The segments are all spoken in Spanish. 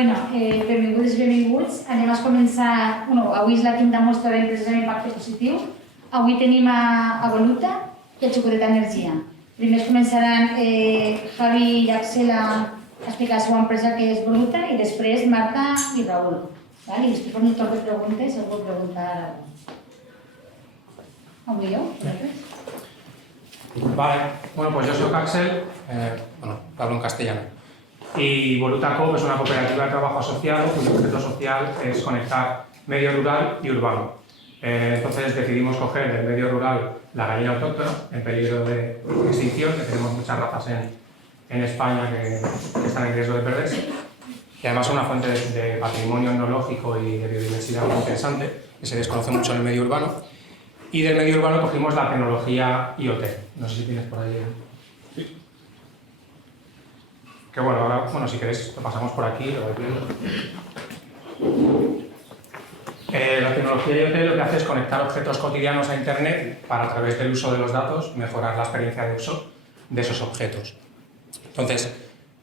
Bueno, benvingudes i benvinguts. Anem a començar... Avui és la quinta mostra d'empreses amb impacte positiu. Avui tenim a Voluta i a Xocoteta Energia. Primer començaran Javi i Axel a explicar la seva empresa, que és Voluta, i després Marta i Raül. I després quan hi torn de preguntes, us vull preguntar... Avui jo? Vale, bueno, pues yo soy Axel, hablo en castellano. Y Voluta Coop es una cooperativa de trabajo asociado cuyo objeto social es conectar medio rural y urbano. Entonces decidimos coger del medio rural la gallina autóctona, en peligro de extinción, que tenemos muchas razas en España que están en riesgo de perderse, y además es una fuente de patrimonio etnológico y de biodiversidad muy interesante, que se desconoce mucho en el medio urbano. Y del medio urbano cogimos la tecnología IoT. No sé si tienes por ahí. Sí. Que bueno, ahora, si queréis, lo pasamos por aquí, lo vais viendo. La tecnología IoT lo que hace es conectar objetos cotidianos a Internet para, a través del uso de los datos, mejorar la experiencia de uso de esos objetos. Entonces,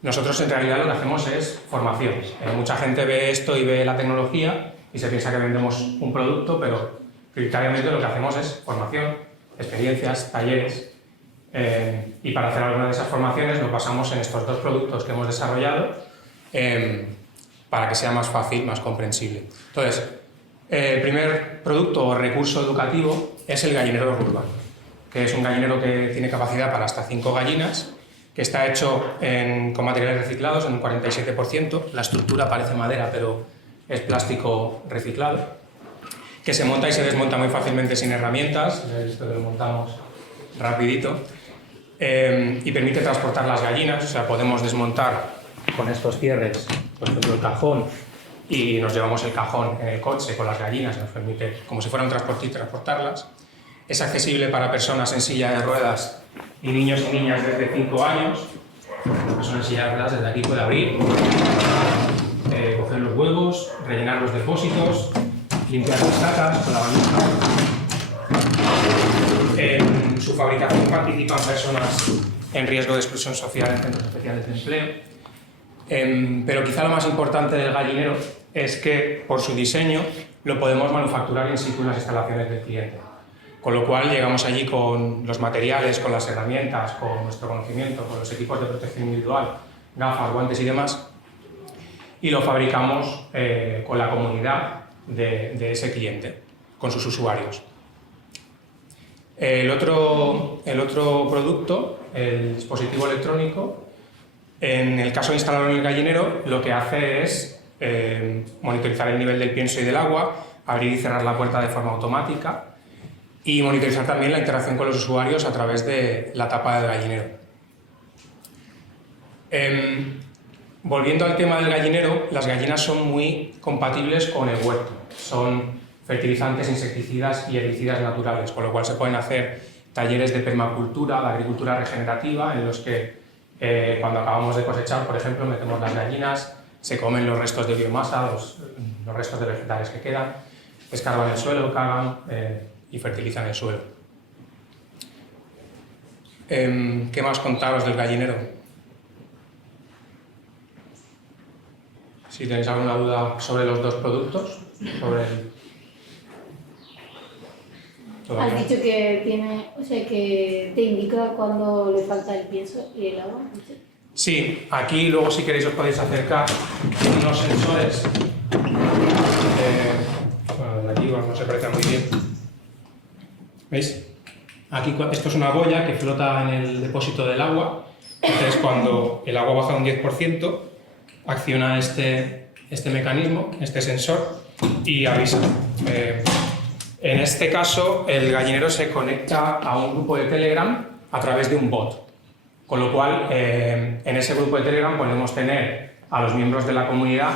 nosotros en realidad lo que hacemos es formación. Mucha gente ve esto y ve la tecnología y se piensa que vendemos un producto, pero prioritariamente lo que hacemos es formación, experiencias, talleres, y para hacer alguna de esas formaciones nos basamos en estos dos productos que hemos desarrollado para que sea más fácil, más comprensible. Entonces, el primer producto o recurso educativo es el gallinero rural, que es un gallinero que tiene capacidad para hasta 5 gallinas, que está hecho con materiales reciclados en un 47%, la estructura parece madera pero es plástico reciclado, que se monta y se desmonta muy fácilmente sin herramientas, esto lo montamos rapidito, y permite transportar las gallinas, o sea, podemos desmontar con estos cierres, por ejemplo, el cajón, y nos llevamos el cajón en el coche con las gallinas, nos permite, como si fuera un transportista, transportarlas. Es accesible para personas en silla de ruedas y niños y niñas desde 5 años. Una persona en silla de ruedas desde aquí puede abrir, coger los huevos, rellenar los depósitos, limpiar las tacas con la bandeja. En su fabricación participan personas en riesgo de exclusión social en centros especiales de empleo. Pero quizá lo más importante del gallinero es que, por su diseño, lo podemos manufacturar in situ en las instalaciones del cliente. Con lo cual llegamos allí con los materiales, con las herramientas, con nuestro conocimiento, con los equipos de protección individual, gafas, guantes y demás, y lo fabricamos con la comunidad de ese cliente, con sus usuarios. El otro producto, el dispositivo electrónico, en el caso de instalarlo en el gallinero, lo que hace es monitorizar el nivel del pienso y del agua, abrir y cerrar la puerta de forma automática y monitorizar también la interacción con los usuarios a través de la tapa del gallinero. Volviendo al tema del gallinero, las gallinas son muy compatibles con el huerto. Son fertilizantes, insecticidas y herbicidas naturales, con lo cual se pueden hacer talleres de permacultura, de agricultura regenerativa, en los que cuando acabamos de cosechar, por ejemplo, metemos las gallinas, se comen los restos de biomasa, los restos de vegetales que quedan, escarban el suelo, cagan y fertilizan el suelo. ¿Qué más contaros del gallinero? Si tenéis alguna duda sobre los dos productos, sobre el... Has dicho que que te indica cuando le falta el pienso y el agua. Sí, aquí luego si queréis os podéis acercar unos sensores. Bueno, de aquí no se aprecia muy bien. ¿Veis? Aquí esto es una boya que flota en el depósito del agua. Entonces cuando el agua baja un 10%, acciona este mecanismo, este sensor, y avisa. En este caso, el gallinero se conecta a un grupo de Telegram a través de un bot. Con lo cual, en ese grupo de Telegram podemos tener a los miembros de la comunidad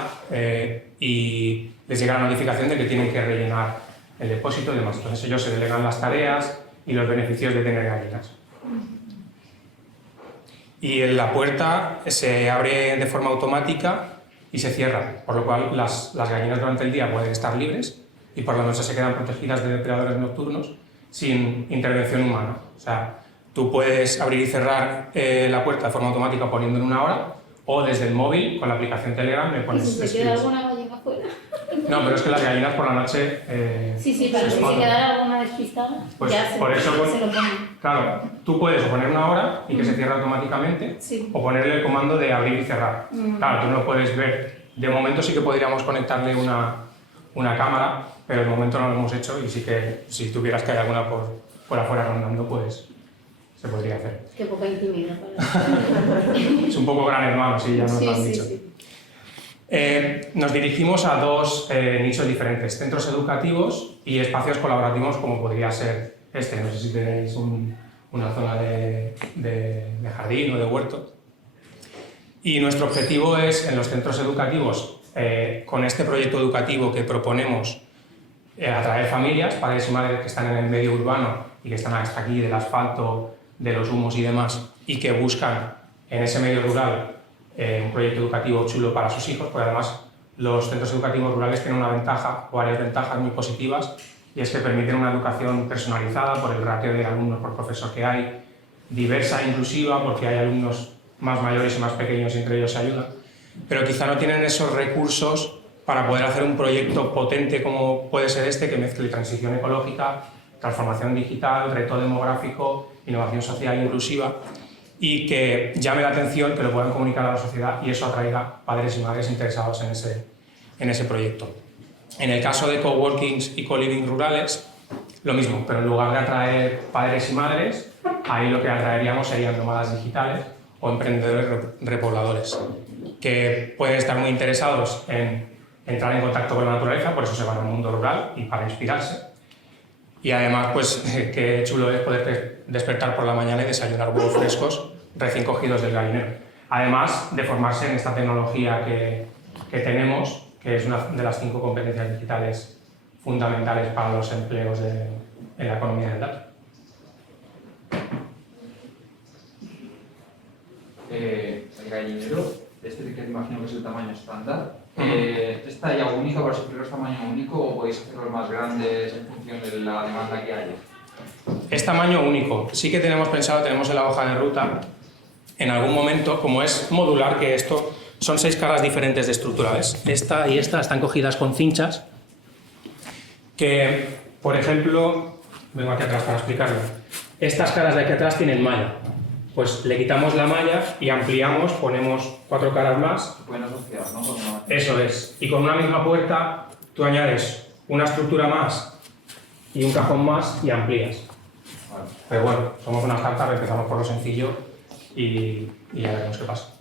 y les llega la notificación de que tienen que rellenar el depósito y demás. Entonces ellos se delegan las tareas y los beneficios de tener gallinas. Y la puerta se abre de forma automática y se cierra, por lo cual las gallinas durante el día pueden estar libres y por la noche se quedan protegidas de depredadores nocturnos sin intervención humana. O sea, tú puedes abrir y cerrar la puerta de forma automática poniendo en una hora, o desde el móvil, con la aplicación Telegram, me ¿Y pones... si se queda alguna gallina fuera? No, pero es que las gallinas por la noche... Sí, pero si se queda alguna despistada, Pues ya por eso, se lo ponen. claro, tú puedes poner una hora y que se cierre automáticamente, Sí. o ponerle el comando de abrir y cerrar. Mm. Claro, tú no lo puedes ver. De momento sí que podríamos conectarle una cámara, pero de momento no lo hemos hecho y sí que si tuvieras que hay alguna por afuera rondando, pues se podría hacer. Qué poca intimidad para Es un poco gran hermano, sí, ya nos lo han dicho. sí. Nos dirigimos a dos nichos diferentes, centros educativos y espacios colaborativos como podría ser este. No sé si tenéis una zona de jardín o de huerto. Y nuestro objetivo es, en los centros educativos, con este proyecto educativo que proponemos, atraer familias, padres y madres que están en el medio urbano y que están hasta aquí del asfalto, de los humos y demás, y que buscan en ese medio rural un proyecto educativo chulo para sus hijos, porque además los centros educativos rurales tienen una ventaja, o varias ventajas muy positivas, y es que permiten una educación personalizada por el ratio de alumnos por profesor que hay, diversa e inclusiva, porque hay alumnos más mayores y más pequeños y entre ellos se ayudan, pero quizá no tienen esos recursos para poder hacer un proyecto potente como puede ser este, que mezcle transición ecológica, transformación digital, reto demográfico, innovación social inclusiva, y que llame la atención, que lo puedan comunicar a la sociedad y eso atraiga padres y madres interesados en ese proyecto. En el caso de coworkings y co-living rurales, lo mismo, pero en lugar de atraer padres y madres, ahí lo que atraeríamos serían nómadas digitales o emprendedores repobladores, que pueden estar muy interesados en entrar en contacto con la naturaleza, por eso se van al mundo rural y para inspirarse. Y además, pues qué chulo es poder despertar por la mañana y desayunar huevos frescos recién cogidos del gallinero. Además de formarse en esta tecnología que tenemos, que es una de las 5 competencias digitales fundamentales para los empleos en la economía del dato. El gallinero, este que imagino que es el tamaño estándar, ¿es talla única para suplir tamaño único o podéis hacerlos más grandes en función de la demanda que haya? Es tamaño único. Sí que tenemos pensado, tenemos en la hoja de ruta, en algún momento, como es modular, que esto son 6 caras diferentes de estructura, ¿ves? Esta y esta están cogidas con cinchas, que, por ejemplo, vengo aquí atrás para explicarlo. Estas caras de aquí atrás tienen malla. Pues le quitamos la malla y ampliamos, ponemos 4 caras más. Se pueden asociar, ¿no? Con una... Eso es. Y con una misma puerta tú añades una estructura más y un cajón más y amplías. Vale. Pero bueno, somos una startup, empezamos por lo sencillo y ya veremos qué pasa.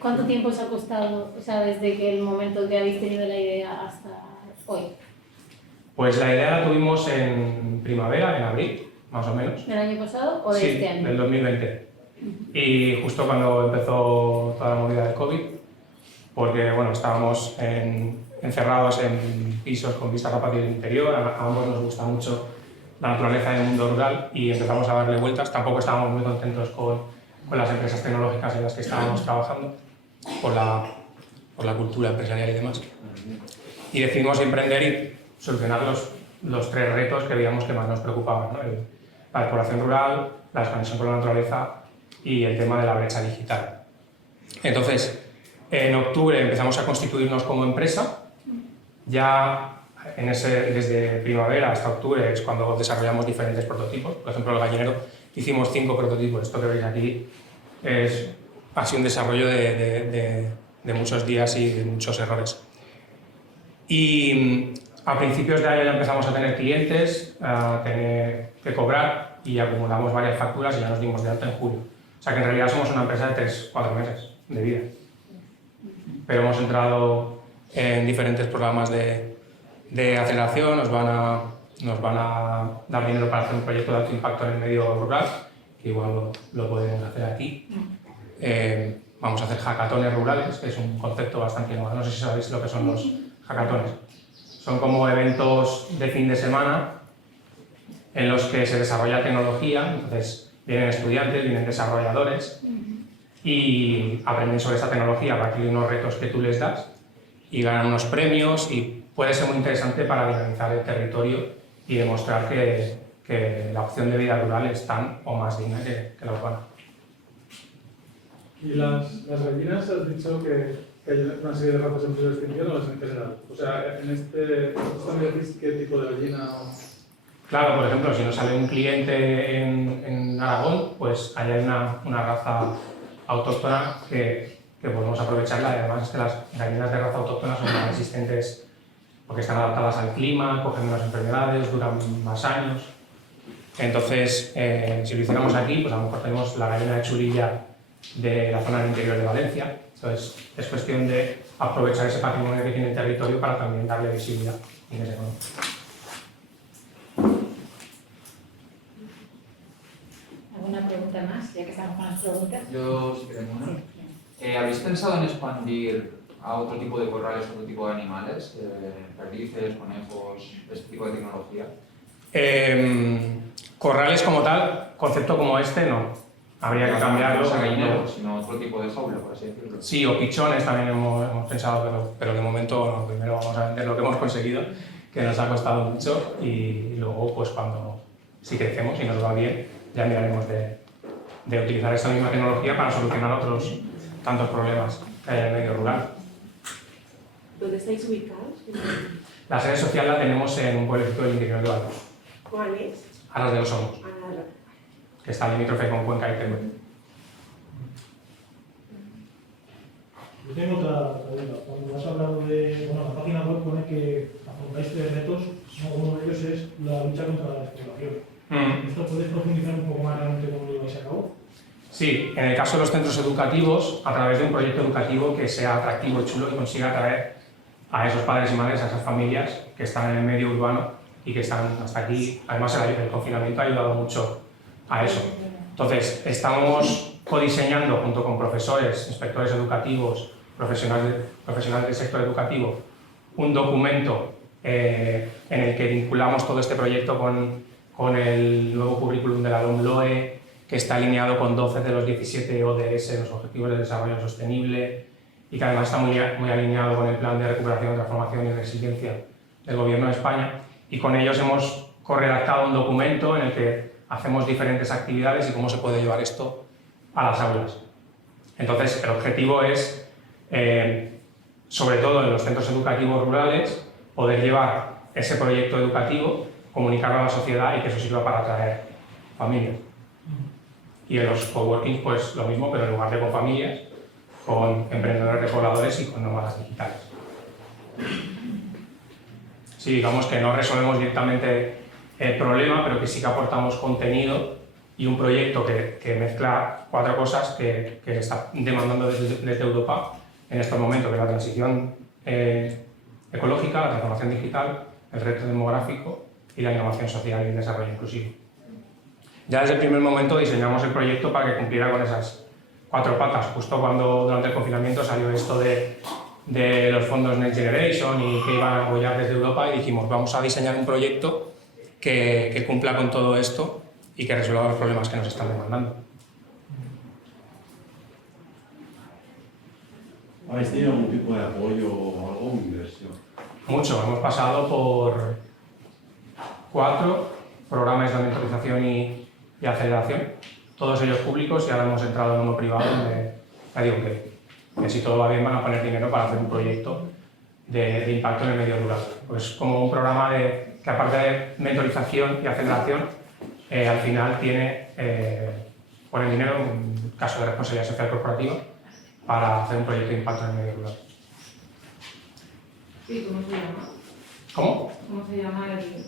¿Cuánto tiempo os ha costado, o sea, desde que el momento que habéis tenido la idea hasta hoy? Pues la idea la tuvimos en primavera, en abril, más o menos. ¿Del año pasado o de Sí, este año? del 2020. Y justo cuando empezó toda la movida del COVID, porque bueno, estábamos encerrados en pisos con vistas al patio del interior, a ambos nos gusta mucho la naturaleza del mundo rural y empezamos a darle vueltas. Tampoco estábamos muy contentos con las empresas tecnológicas en las que estábamos trabajando, por la cultura empresarial y demás. Y decidimos emprender y solucionar los 3 retos que veíamos que más nos preocupaban, ¿no? La exploración rural, la desconexión con la naturaleza y el tema de la brecha digital. Entonces, en octubre empezamos a constituirnos como empresa. Ya desde primavera hasta octubre es cuando desarrollamos diferentes prototipos. Por ejemplo, el gallinero hicimos 5 prototipos. Esto que veis aquí ha sido un desarrollo de muchos días y de muchos errores. Y a principios de año ya empezamos a tener clientes, a tener que cobrar y acumulamos varias facturas y ya nos dimos de alta en julio. O sea que en realidad somos una empresa de 3-4 meses de vida. Pero hemos entrado en diferentes programas de aceleración, nos van a dar dinero para hacer un proyecto de alto impacto en el medio rural, que igual lo podemos hacer aquí. Vamos a hacer hackatones rurales, que es un concepto bastante innovador. No sé si sabéis lo que son los hackatones. Son como eventos de fin de semana en los que se desarrolla tecnología, entonces vienen estudiantes, vienen desarrolladores y aprenden sobre esta tecnología a partir de unos retos que tú les das y ganan unos premios y puede ser muy interesante para dinamizar el territorio y demostrar que que la opción de vida rural es tan o más digna que la urbana. Y las gallinas, has dicho que hay una serie de razas en peligro de extinción o las en general. O sea, ¿vosotros me decís qué tipo de gallina? Claro, por ejemplo, si nos sale un cliente en Aragón, pues ahí hay una raza autóctona que podemos aprovecharla. Además es que las gallinas de raza autóctona son más resistentes porque están adaptadas al clima, cogen menos enfermedades, duran más años. Entonces, si lo hiciéramos aquí, pues a lo mejor tenemos la gallina de chulilla de la zona del interior de Valencia. Entonces, es cuestión de aprovechar ese patrimonio que tiene el territorio para también darle visibilidad en ese económico. ¿Alguna pregunta más, ya que estamos con las preguntas? Yo sí que tengo una. ¿Habéis pensado en expandir a otro tipo de corrales, otro tipo de animales? Perdices, conejos, este tipo de tecnología. Corrales como tal, concepto como este, no. Habría que cambiarlo. No gallineros, sino otro tipo de jaula, por así decirlo. Sí, o pichones también hemos pensado, pero de momento no. Primero vamos a vender lo que hemos conseguido, que nos ha costado mucho, y luego, pues cuando si crecemos y nos va bien, ya miraremos de utilizar esta misma tecnología para solucionar otros tantos problemas que hay en el medio rural. ¿Dónde estáis ubicados? La sede social la tenemos en un pueblecito del interior de Valladolid, ¿Cuál es? Aras de los Olmos, que está limítrofe con Cuenca y Teruel. Yo tengo otra duda. Cuando has hablado de... Bueno, la página web pone que afrontáis 3 retos, uno de ellos es la lucha contra la despoblación. ¿Esto puedes profundizar un poco más realmente cómo lo lleváis a cabo? Sí, en el caso de los centros educativos, a través de un proyecto educativo que sea atractivo y chulo y consiga atraer a esos padres y madres, a esas familias que están en el medio urbano y que están hasta aquí. Además, el confinamiento ha ayudado mucho a eso. Entonces, estamos codiseñando junto con profesores, inspectores educativos, profesionales del sector educativo, un documento en el que vinculamos todo este proyecto con el nuevo currículum de la LOMLOE, que está alineado con 12 de los 17 ODS, los Objetivos de Desarrollo Sostenible, y que además está muy alineado con el Plan de Recuperación, Transformación y Resiliencia del Gobierno de España. Y con ellos hemos corredactado un documento en el que hacemos diferentes actividades y cómo se puede llevar esto a las aulas. Entonces, el objetivo es, sobre todo en los centros educativos rurales, poder llevar ese proyecto educativo, comunicarlo a la sociedad y que eso sirva para atraer familias. Y en los coworking, pues lo mismo, pero en lugar de con familias, con emprendedores repobladores y con nómadas digitales. Sí, digamos que no resolvemos directamente el problema, pero que sí que aportamos contenido y un proyecto que mezcla 4 cosas que está demandando desde Europa en estos momentos, que es la transición ecológica, la transformación digital, el reto demográfico y la innovación social y el desarrollo inclusivo. Ya desde el primer momento diseñamos el proyecto para que cumpliera con esas 4 patas. Justo cuando durante el confinamiento salió esto de los fondos Next Generation y que iban a apoyar desde Europa, y dijimos, vamos a diseñar un proyecto que cumpla con todo esto y que resuelva los problemas que nos están demandando. ¿Habéis tenido algún tipo de apoyo o algo, inversión? Mucho. Hemos pasado por 4 programas de mentorización y aceleración, todos ellos públicos, y ahora hemos entrado en uno privado donde ya digo que si todo va bien van a poner dinero para hacer un proyecto de impacto en el medio rural. Pues como un programa que aparte de mentorización y aceleración, al final pone dinero, en caso de responsabilidad social corporativa, para hacer un proyecto de impacto en el medio rural. Sí, ¿cómo se llama? ¿Cómo? ¿Cómo se llama el...?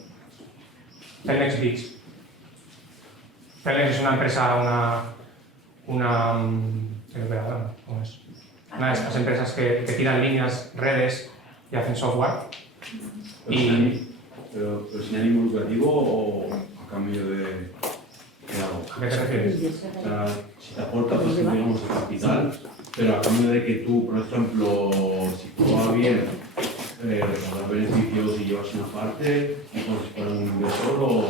Telnex Beach. Telnex es una empresa, ¿cómo es? Una de estas empresas que tiran líneas, redes y hacen software. ¿Pero sin ánimo lucrativo o a cambio de algo? ¿A qué te refieres? O sea, si te aporta, pues, digamos, el capital, pero a cambio de que tú, por ejemplo, si todo va bien, recaudar beneficios y llevas una parte, entonces para un inversor o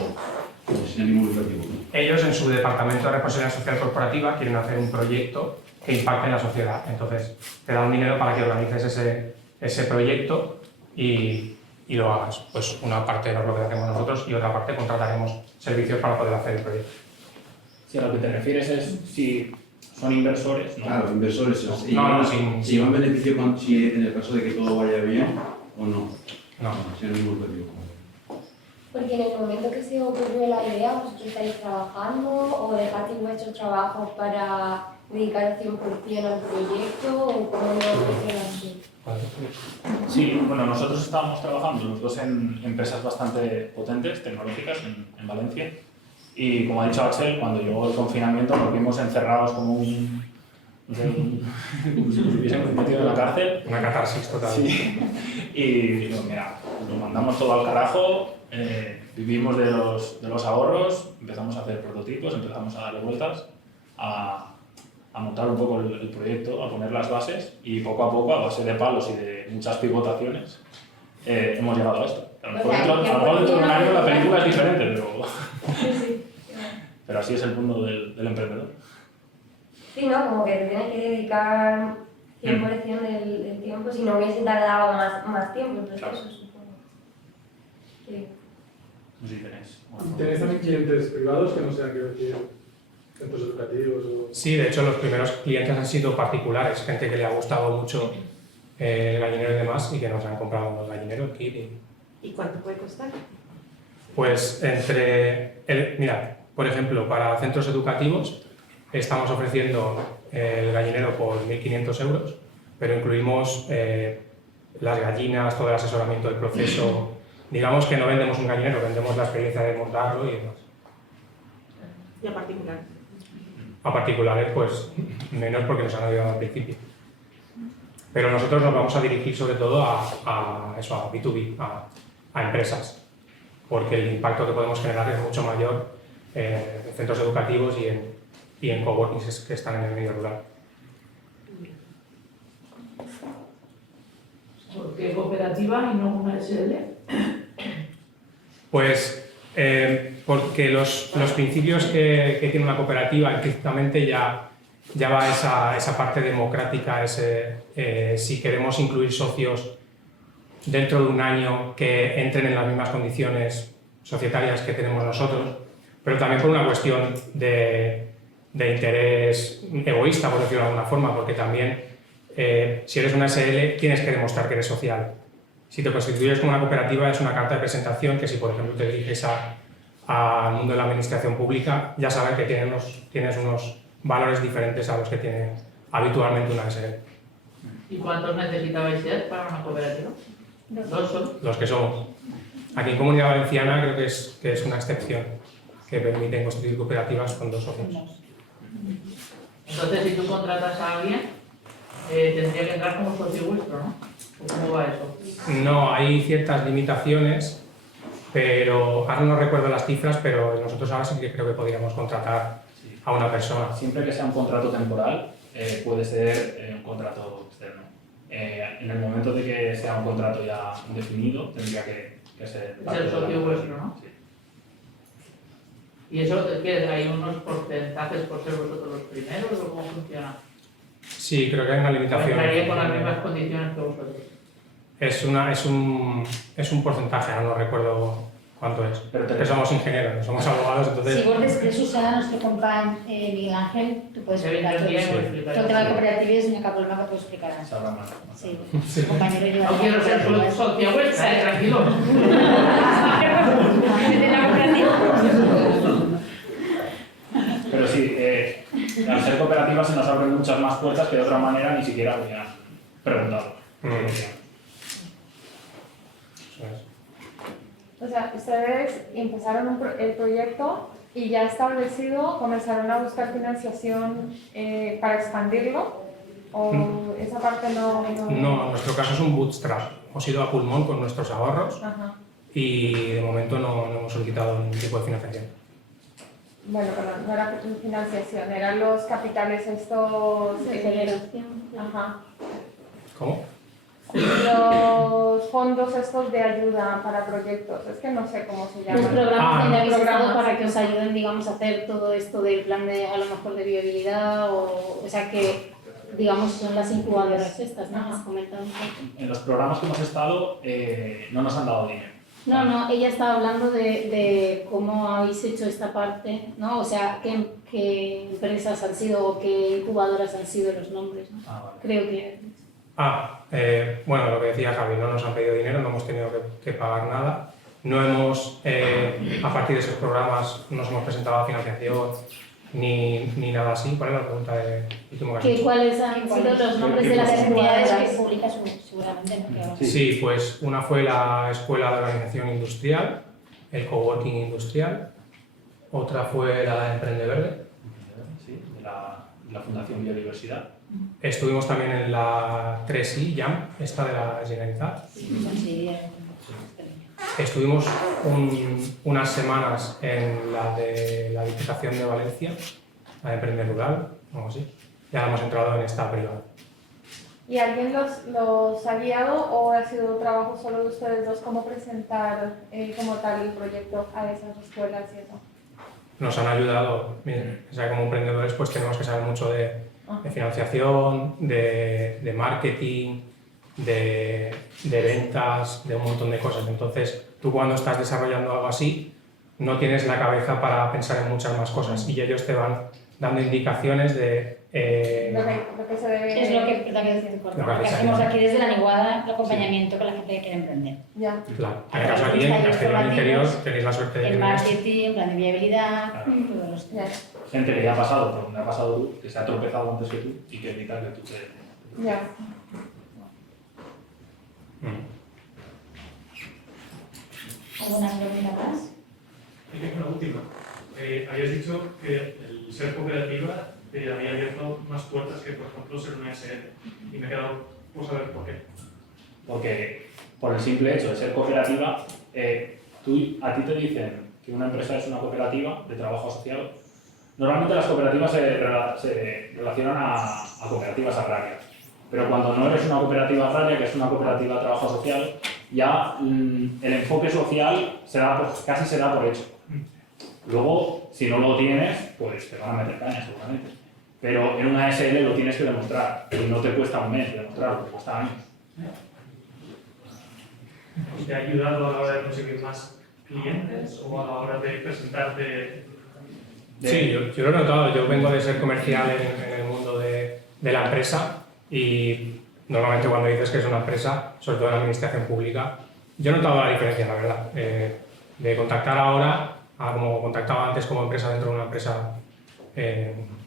sin ánimo lucrativo. Ellos en su departamento de responsabilidad social corporativa quieren hacer un proyecto que impacte en la sociedad. Entonces te dan dinero para que organices ese proyecto y y lo hagas. Pues una parte es lo que hacemos nosotros y otra parte contrataremos servicios para poder hacer el proyecto. Si a lo que te refieres es si son inversores, ¿no? Claro, inversores, si No, llevan beneficio si en el caso de que todo vaya bien o no. No. Si no hay ningún objetivo. Porque en el momento que se ocurrió la idea, ¿vosotros estáis trabajando o dejasteis vuestro trabajo para dedicar 100% al proyecto o cómo lo gestionasteis? Sí, bueno, nosotros estábamos trabajando los dos en empresas bastante potentes, tecnológicas, en Valencia. Y como ha dicho Axel, cuando llegó el confinamiento nos vimos encerrados como no sé, como si nos hubiésemos metido en la cárcel. Una catarsis total. Sí. Y digo, mira, lo mandamos todo al carajo, vivimos de los ahorros, empezamos a hacer prototipos, empezamos a darle vueltas, a montar un poco el proyecto, a poner las bases y poco a poco, a base de palos y de muchas pivotaciones, hemos llegado a esto. A lo mejor dentro de un año la película es diferente, pero así es el mundo del emprendedor. Sí, ¿no? Como que te tienes que dedicar 100% del tiempo, si no hubiese tardado más tiempo, entonces Claro. eso supongo. Sí. No sé si tenéis. ¿Tenéis también clientes privados que no sean, quiero decir, centros educativos o...? Sí, de hecho los primeros clientes han sido particulares, gente que le ha gustado mucho el gallinero y demás y que nos han comprado el gallinero, el kit. ¿Y cuánto puede costar? Pues mira, por ejemplo, para centros educativos estamos ofreciendo el gallinero por 1.500 euros, pero incluimos las gallinas, todo el asesoramiento del proceso. Digamos que no vendemos un gallinero, vendemos la experiencia de montarlo y demás. ¿Y a particular? A particulares, pues menos porque nos han ayudado al principio. Pero nosotros nos vamos a dirigir sobre todo a B2B, a empresas, porque el impacto que podemos generar es mucho mayor en centros educativos y en coworkings que están en el medio rural. ¿Por qué cooperativa y no una SL? Pues porque los principios que tiene una cooperativa implícitamente ya va esa parte democrática, si queremos incluir socios dentro de un año que entren en las mismas condiciones societarias que tenemos nosotros, pero también por una cuestión de interés egoísta, por decirlo de alguna forma, porque también si eres una SL tienes que demostrar que eres social. Si te constituyes como una cooperativa es una carta de presentación que si por ejemplo te diriges al mundo de la administración pública ya saben que tienes unos valores diferentes a los que tiene habitualmente una SL. ¿Y cuántos necesitabais ser para una cooperativa? ¿Dos solo? Los que somos. Aquí en Comunidad Valenciana creo que es una excepción que permiten constituir cooperativas con 2 socios. Entonces, si tú contratas a alguien, tendría que entrar como socio vuestro, ¿no? ¿Cómo va eso? No, hay ciertas limitaciones, pero ahora no recuerdo las cifras, pero nosotros ahora sí que creo que podríamos contratar a una persona. Siempre que sea un contrato temporal, puede ser un contrato externo. En el momento de que sea un contrato ya indefinido, tendría que ser... Es el socio vuestro, ¿no? Sí. ¿Y eso qué? ¿Hay unos porcentajes por ser vosotros los primeros o cómo funciona? Sí, creo que hay una limitación. ¿Entraría con las mismas condiciones que vosotros? Es un porcentaje, ahora no recuerdo cuánto es. Pero Que somos ingenieros, no somos abogados, entonces... Si vols després, Susana, nuestro company Miguel Ángel, t'ho puedes explicar tot. Todo el tema de cooperatives, no hi ha cap problema que t'ho explicaràs. Sabrá más. Sí, Sí. compañero yo. No quiero ser socia vuestra, tranquilos. ¿De la cooperativa? Pero sí, al ser cooperativa se nos abren muchas más puertas que de otra manera ni siquiera habría preguntado. Eso es. O sea, ustedes empezaron el proyecto y ya establecido comenzaron a buscar financiación para expandirlo, o esa parte no... No, en nuestro caso es un bootstrap. Hemos ido a pulmón con nuestros ahorros Ajá. y de momento no hemos solicitado ningún tipo de financiación. Bueno, pero no era financiación, eran los capitales estos... Ajá. ¿Cómo? Los fondos estos de ayuda para proyectos, es que no sé cómo se llaman. Los programas que habéis programas, estado para sí. que os ayuden, digamos, a hacer todo esto del plan de, a lo mejor, de viabilidad o sea, que digamos, son las incubadoras estas, ¿no? Has comentado un poco. En los programas que hemos estado no nos han dado dinero. No, ella estaba hablando de cómo habéis hecho esta parte, ¿no? O sea, qué empresas han sido o qué incubadoras han sido los nombres, ¿no? Ah, vale. Creo que... Bueno, lo que decía Javi, no nos han pedido dinero, no hemos tenido que pagar nada. No hemos, a partir de esos programas, nos hemos presentado a financiación ni nada así. ¿Cuál es la pregunta de último que has hecho? ¿Cuáles han sido los nombres de las entidades entidades que publicas seguramente, ¿no? Sí, pues una fue la Escuela de Organización Industrial, el Coworking Industrial, otra fue la Emprende Verde. Sí, de la Fundación Biodiversidad. Estuvimos también en la 3i, JAM, esta de la Generalitat. Estuvimos unas semanas en la de la Diputación de Valencia, la de Emprende Rural, algo así. Ya hemos entrado en esta privada. ¿Y alguien los ha guiado o ha sido trabajo solo de ustedes dos cómo presentar como tal el proyecto a esas escuelas y eso? Nos han ayudado, o sea, como emprendedores pues tenemos que saber mucho de financiación, de marketing, de ventas, de un montón de cosas. Entonces, tú cuando estás desarrollando algo así, no tienes la cabeza para pensar en muchas más cosas y ellos te van dando indicaciones de... Lo que se debe... Es lo que hacemos aquí desde la Niguada, el acompañamiento con la gente que quiere emprender. Ya. Claro. En el caso aquí, en Castellón Interior, tenéis la suerte de el tener marketing, plan de viabilidad, Claro. todos los temas. Gente que ya ha pasado por donde ha pasado tú, que se ha tropezado antes que tú y que evita que tú te... Ya. ¿Alguna pregunta más? Y tengo una última. Habías dicho que el ser cooperativa te había abierto más puertas que, por ejemplo, ser una SL. Y me he quedado por saber por qué. Porque por el simple hecho de ser cooperativa, a ti te dicen que una empresa es una cooperativa de trabajo asociado. Normalmente las cooperativas se relacionan a cooperativas agrarias. Pero cuando no eres una cooperativa agraria, que es una cooperativa de trabajo asociado, ya el enfoque social casi se da por hecho. Luego, si no lo tienes, pues te van a meter caña seguramente. Pero en una SL lo tienes que demostrar y no te cuesta un mes demostrarlo, te cuesta años. ¿Te ha ayudado a la hora de conseguir más clientes o a la hora de presentarte? Sí, yo lo he notado. Yo vengo de ser comercial en el mundo de la empresa y normalmente cuando dices que es una empresa, sobre todo en la administración pública, yo he notado la diferencia, la verdad. De contactar ahora a como contactaba antes como empresa dentro de una empresa,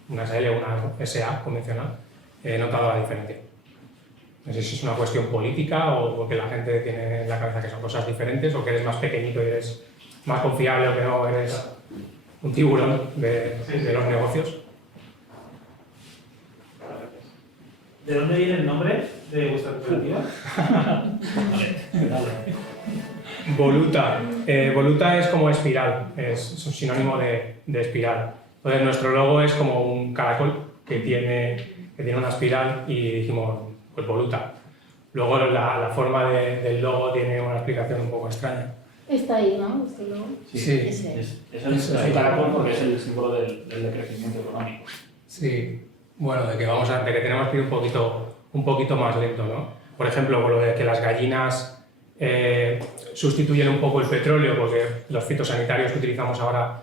una SL o una SA convencional, he notado la diferencia. No sé si es una cuestión política o porque la gente tiene en la cabeza que son cosas diferentes o que eres más pequeñito y eres más confiable o que no eres un tiburón de los negocios. ¿De dónde viene el nombre de vuestra cooperativa? Voluta. Voluta es como espiral, es un sinónimo de espiral. Entonces nuestro logo es como un caracol que tiene una espiral y dijimos, pues Voluta. Luego la forma del logo tiene una explicación un poco extraña. Está ahí, ¿no? Este logo. Sí. Es el caracol porque es el símbolo del decrecimiento económico. Sí. Bueno, de que tenemos que ir un poquito más lento, ¿no? Por ejemplo, con lo de que las gallinas sustituyen un poco el petróleo, porque los fitosanitarios que utilizamos ahora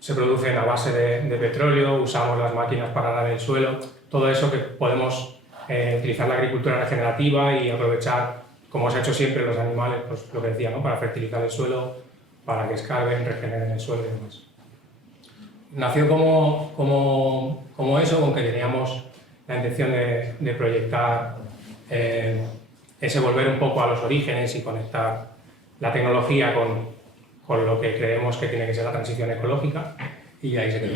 se producen a base de petróleo, usamos las máquinas para arar el suelo, todo eso que podemos utilizar la agricultura regenerativa y aprovechar, como se ha hecho siempre los animales, pues lo que decía, ¿no? Para fertilizar el suelo, para que escarben, regeneren el suelo y demás. Nació como eso, con que teníamos la intención de proyectar ese volver un poco a los orígenes y conectar la tecnología con lo que creemos que tiene que ser la transición ecológica, y ahí se quedó.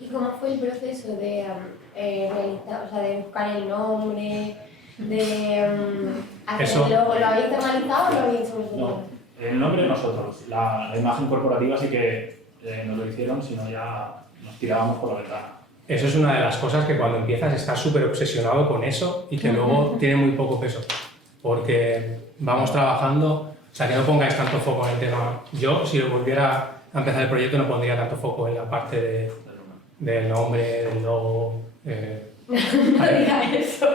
¿Y cómo fue el proceso de realizar, o sea, de buscar el nombre, de hacer Eso. el logo? ¿Lo habéis internalizado o lo habéis hecho vosotros? No, el nombre nosotros. La imagen corporativa sí que no lo hicieron, sino ya nos tirábamos por la ventana. Eso es una de las cosas que cuando empiezas estás súper obsesionado con eso y que luego tiene muy poco peso, porque vamos trabajando, o sea, que no pongáis tanto foco en el tema. Yo, si volviera a empezar el proyecto, no pondría tanto foco en la parte del nombre, del logo. No diga eso.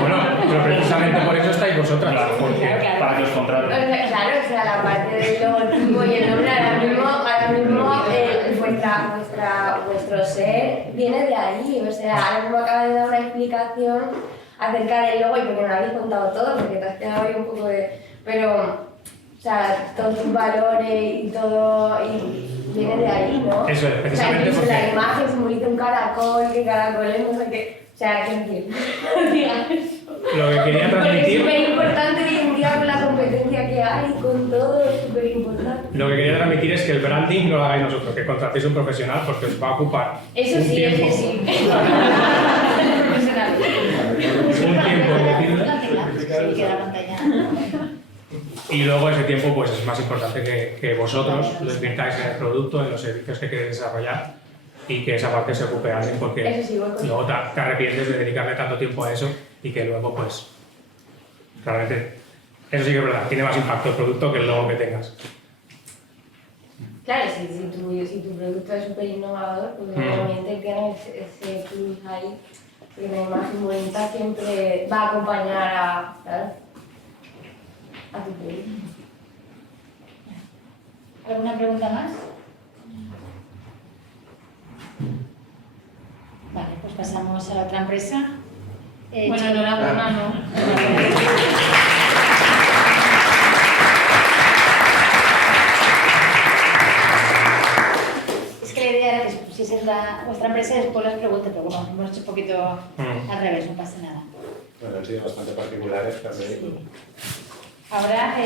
Bueno, pero precisamente por eso estáis vosotras, para que os contraten. Claro, o sea, la parte del logotipo y el nombre ahora mismo vuestro ser viene de ahí. O sea, ahora mismo acabas de dar una explicación acerca del logo y porque no lo habéis contado todo, porque te has quedado ahí un poco de... Pero, o sea, todos tus valores y todo viene de ahí, ¿no? Eso es, precisamente o sea, porque... la imagen simboliza un caracol, que caracol es no sé qué... O sea, ¿qué decir? Diga eso. Lo que quería transmitir... Porque es súper importante hoy en día con la competencia que hay, con todo, es súper importante. Lo que quería transmitir es que el branding no lo hagáis nosotros, que contratéis un profesional porque os va a ocupar Eso un sí, tiempo. eso sí. Un tiempo en decirlo. Sí, queda la pantalla. Y luego ese tiempo pues es más importante que vosotros lo invirtáis en el producto, en los servicios que queréis desarrollar y que esa parte se ocupe alguien porque Eso sí, luego te arrepientes de dedicarle tanto tiempo a eso y que luego pues realmente eso sí que es verdad, tiene más impacto el producto que el logo que tengas. Claro, si tu producto es súper innovador, pues obviamente tienes ese plus ahí, porque la imagen bonita siempre va a acompañar a tu producto. ¿Alguna pregunta más? Vale, pues pasamos a la otra empresa. Bueno, enhorabuena, ¿no? Es que la idea era que expusiese vuestra empresa y después las preguntas, pero bueno, hemos hecho un poquito al revés, no pasa nada. Bueno, han sido bastante particulares también. Ahora,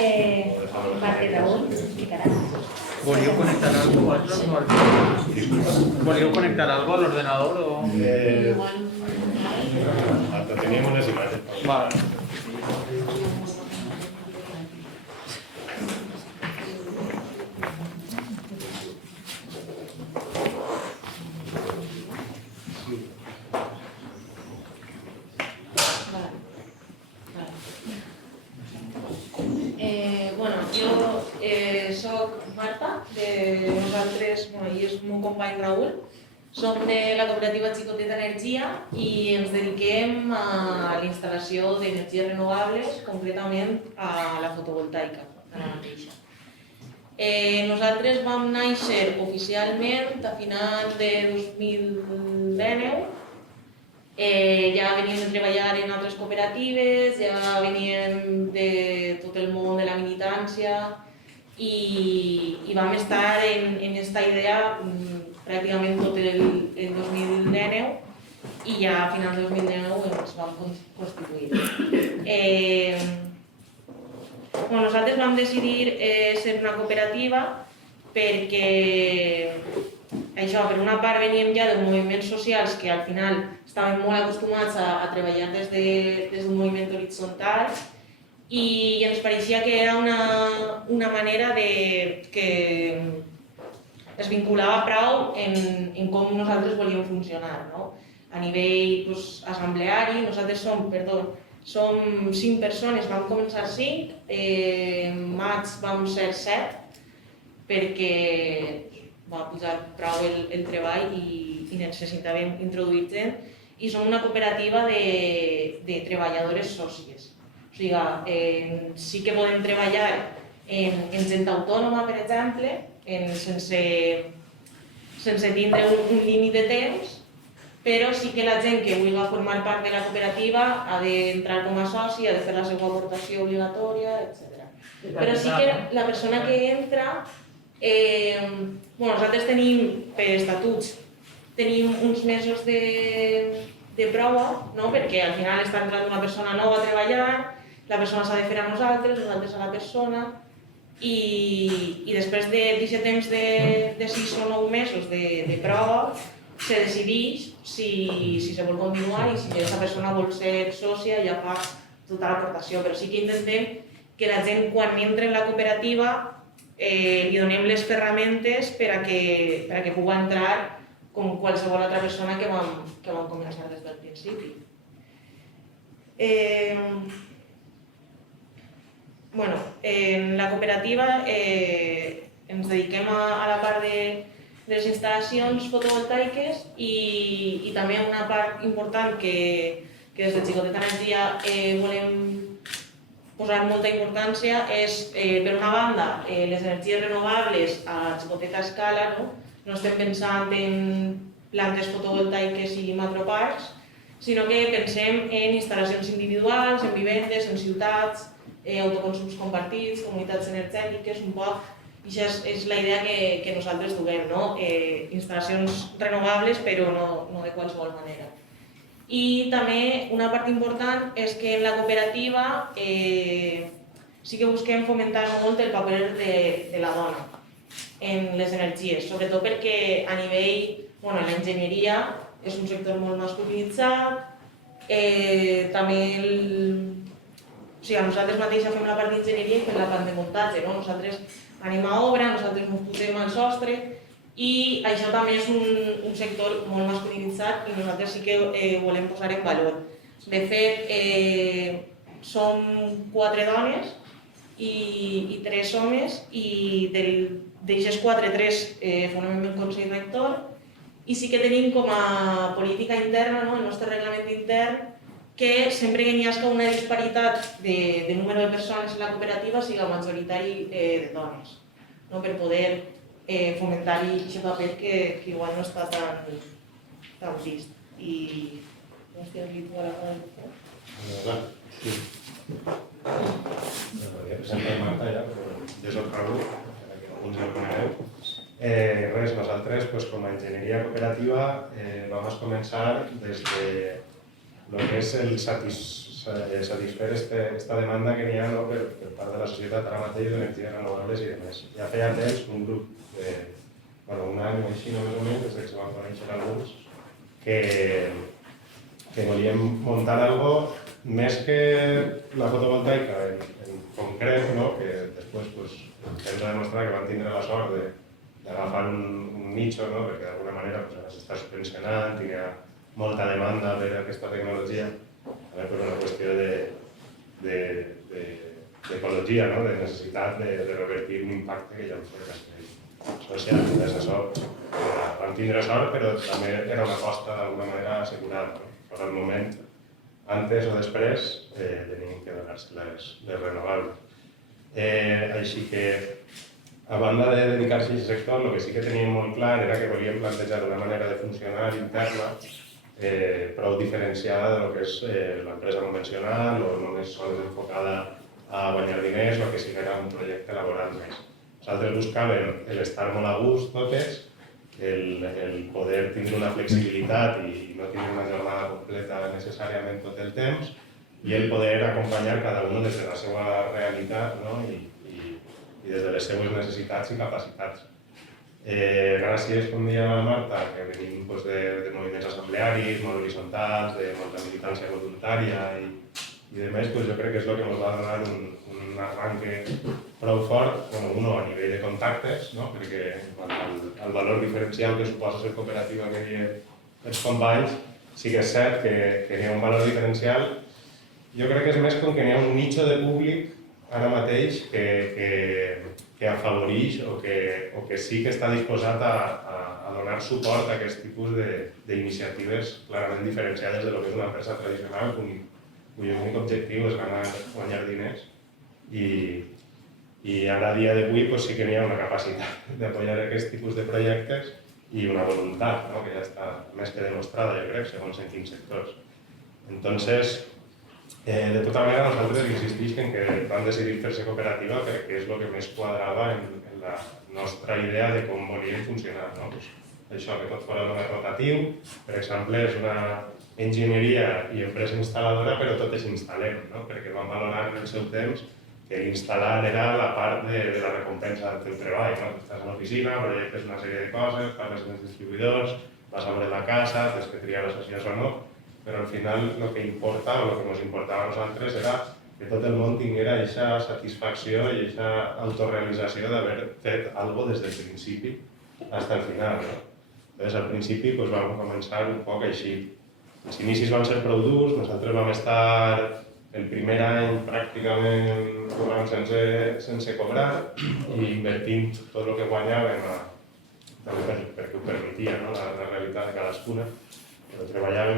Marc y Raúl explicarán. ¿Volvió a conectar algo ¿Volvió a conectar algo al ordenador o...? Hasta teníamos las imágenes. Vale. Bueno, jo soc Marta, de nosaltres, bueno, i és el meu company Raül, som de la cooperativa Xicoteta Energia i ens dediquem a la instal·lació d'energies renovables, concretament a la fotovoltaica, a la mateixa. Nosaltres vam néixer oficialment a final de 2019. Ja veníem de treballar en altres cooperatives, ja veníem de tot el món de la militància i vam estar en aquesta idea pràcticament tot el 2019 i ja a final de 2019 ens vam constituir. Nosaltres vam decidir ser una cooperativa perquè això, per una part veníem ja de moviments socials que al final estàvem molt acostumats a treballar des d'un moviment horitzontal i ens pareixia que era una manera que es vinculava prou en com nosaltres volíem funcionar. A nivell assembleari, nosaltres som 5 persones, vam començar 5, maig vam ser 7, perquè va pujar prou el treball i necessitàvem introduir gent i som una cooperativa de treballadores sòcies. O sigui, sí que podem treballar en gent autònoma, per exemple, sense tindre un límit de temps, però sí que la gent que vulgui formar part de la cooperativa ha d'entrar com a soci, ha de fer la seva aportació obligatòria, etc. Però sí que la persona que entra... Nosaltres tenim, per estatuts, tenim uns mesos de prova, perquè al final està entrant una persona nova a treballar, la persona s'ha de fer a nosaltres a la persona, i després d'aquest temps de 6 o 9 mesos de prova, se decideix si se vol continuar i si aquesta persona vol ser sòcia ja fa tota l'aportació. Però sí que intentem que la gent, quan entra en la cooperativa, li donem les ferramentes per a que pugui entrar com qualsevol altra persona que vam començar des del principi. En la cooperativa ens dediquem a la part de les instal·lacions fotovoltaiques i també una part important que des de Xicotet Energia volem posar molta importància és, per una banda, les energies renovables a xicoteta escala, no estem pensant en plantes fotovoltaiques i macroparcs, sinó que pensem en instal·lacions individuals, en vivendes, en ciutats, autoconsums compartits, comunitats energètiques, un poc. Això és la idea que nosaltres duguem, no? Instal·lacions renovables, però no de qualsevol manera. I també una part important és que en la cooperativa sí que busquem fomentar molt el paper de la dona en les energies, sobretot perquè a nivell, la enginyeria és un sector molt masculinitzat, també nosaltres mateixes fem la part d'enginyeria i fem la part de muntatge, nosaltres anem a obra, nosaltres ens posem al sostre i això també és un sector molt masculinitzat i nosaltres sí que volem posar en valor. De fet, som 4 dones i 3 homes i d'aixes 4, 3 formem el Consell Rector i sí que tenim com a política interna, el nostre reglament intern, que sempre que n'hi hagi una disparitat de número de persones en la cooperativa sigui majoritari de dones, per poder fomentar aquest paper que igual no està tan vist. I no estic aquí tu a la cosa. Sí. Ja presentat Marta ja, però des del Raúl, que alguns ja el conegueu. Res, nosaltres com a enginyeria cooperativa vam començar des de lo que és el satisfer esta demanda que n'hi ha per part de la societat ara mateix d'energies renovables i demés. Ja feia temps un grup un any o així més o menys, des que se van conèixer alguns, que volíem muntar algo més que la fotovoltaica en concret, que després hem de demostrar que van tindre la sort d'agafar un nicho, perquè d'alguna manera ara s'està subvencionant, hi ha molta demanda per aquesta tecnologia, també per una qüestió d'ecologia, de necessitat de revertir un impacte que ja hem fet a nivell social. Des d'això vam tindre sort, però també era una costa d'alguna manera assegurada. Per al moment, antes o després, tenim que donar-se les renovables. Així que, a banda de dedicar-se a aquest sector, el que sí que teníem molt clar era que volíem plantejar una manera de funcionar interna prou diferenciada del que és l'empresa convencional o només sols enfocada a guanyar diners o que sí que era un projecte laboral més. Nosaltres buscàvem l'estar molt a gust totes, el poder tindre una flexibilitat i no tindre una jornada completa necessàriament tot el temps i el poder acompanyar cada un des de la seva realitat i des de les seves necessitats i capacitats. Gràcies, com deia la Marta, que venim de moviments assemblearis, molt horitzontals, de molta militància voluntària i demés, jo crec que és el que ens va donar un arranque prou fort, a nivell de contactes, perquè el valor diferencial que suposa ser cooperativa que diem els companys, sí que és cert que n'hi ha un valor diferencial. Jo crec que és més com que n'hi ha un nicho de públic ara mateix que afavoreix o que sí que està disposat a donar suport a aquest tipus d'iniciatives clarament diferenciades de lo que és una empresa tradicional cuyo únic objectiu és guanyar diners. I ara, a dia d'avui, sí que n'hi ha una capacitat d'apoyar aquest tipus de projectes i una voluntat, que ja està més que demostrada, jo crec, segons en quins sectors. Entonces, de tota manera, nosaltres insistim que vam decidir fer-se cooperativa perquè és el que més quadrava en la nostra idea de com volíem funcionar. Això, que tot fos més rotatiu, per exemple, és una enginyeria i empresa instal·ladora, però totes instal·lem, perquè vam valorar en el seu temps que instal·lar era la part de la recompensa del teu treball. Estàs a l'oficina, projectes una sèrie de coses, parles amb els distribuïdors, vas a veure la casa, tens que triar les societats o no, però al final el que importa, o el que ens importava a nosaltres era que tot el món tinguera aquesta satisfacció i aquesta autorealització d'haver fet alguna cosa des del principi fins al final. Llavors, al principi vam començar un poc així. Els inicis van ser prou durs, nosaltres vam estar el primer any pràcticament cobrant sense cobrar i invertint tot el que guanyaven també perquè ho permetia, no? La realitat de cadascuna. Però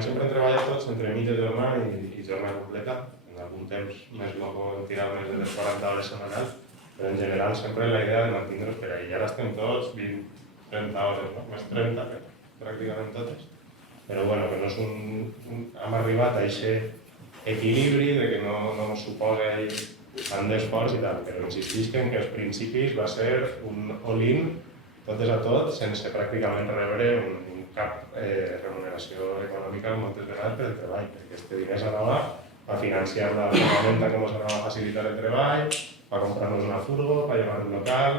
sempre hem treballat tots entre mitja jornada i jornada completa. En algun temps més no podem tirar més de les 40 hores setmanals, però en general sempre la idea de mantenir-nos per ahí. I ara estem tots 20-30 hores, no? Més 30 pràcticament totes. Però bueno, que no és hem arribat a aquest equilibri de que no suposa tant d'esforç i tal, però insistix que els principis va ser un all-in, totes a tot, sense pràcticament rebre cap remuneració econòmica moltes vegades per el treball, perquè este diners anava a financiar la ferramenta que ens anava a facilitar el treball, per comprar-nos una furgo, per llevar un local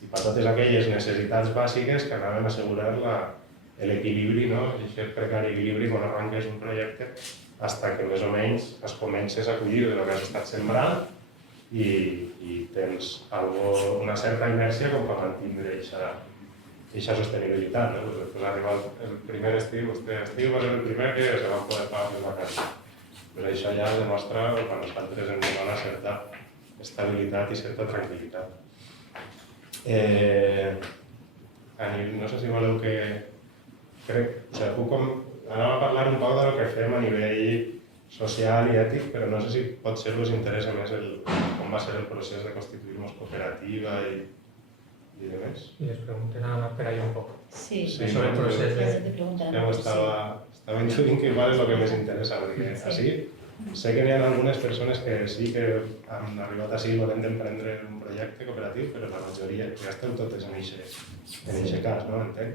i per totes aquelles necessitats bàsiques que anaven a assegurar l'equilibri, no? Aquest precari equilibri quan arranques un projecte fins que més o menys es comences a collir de lo que has estat sembrant i tens una certa inèrcia com per mantenir aquesta sostenibilitat. Després arriba el primer estiu, estiu va ser el primer que se van poder pagar les vacances. Però això ja demostra que per nosaltres ens dona certa estabilitat i certa tranquil·litat. No sé si voleu que... Anava a parlar un poc del que fem a nivell social i ètic, però no sé si potser us interessa més com va ser el procés de constituir-nos cooperativa i demés. Y les pregunten a Ana Pera un poco. Sí, sobre el proceso estava intuint que igual és el que més interessa, perquè així sé que n'hi ha algunes persones que sí que han arribat així i volen d'emprendre un projecte cooperatiu, però la majoria ja esteu totes en aquest cas, no? Entenc.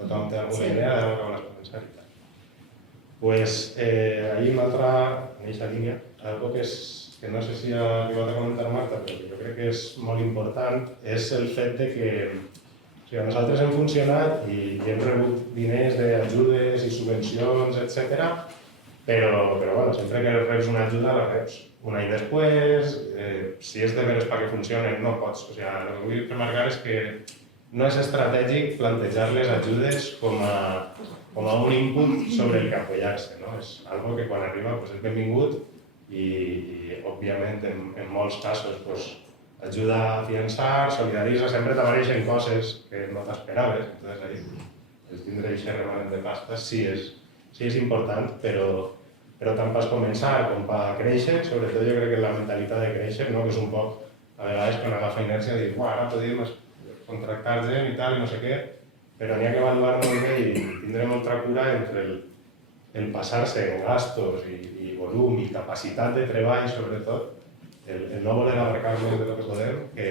Tothom té alguna idea de com es pensar i tal. Pues ahir una altra, en aquesta línia, algo que no sé si ha arribat a comentar Marta, però jo crec que és molt important, és el fet de que nosaltres hem funcionat i hem rebut diners d'ajudes i subvencions, etc. Però bueno, sempre que reps una ajuda la reps un any després, si és de veres perquè funcionen no pots. O sigui, el que vull remarcar és que no és estratègic plantejar les ajudes com a un input sobre el que apoyar-se, no? És algo que quan arriba és benvingut i òbviament en molts casos ajuda a fiançar, solidaritza, sempre t'apareixen coses que no t'esperaves, entonces ahí el tindre aquest remanent de pasta sí és important, però tant per començar com per créixer, sobretot jo crec que la mentalitat de créixer, no? Que és un poc, a vegades quan agafa inèrcia dic, ara podríem contractar gent i tal, no sé què, però n'hi ha que avaluar-nos molt bé i tindre molta cura entre el passar-se en gastos i volum i capacitat de treball, sobretot, el no voler abarcar més de lo que podem, que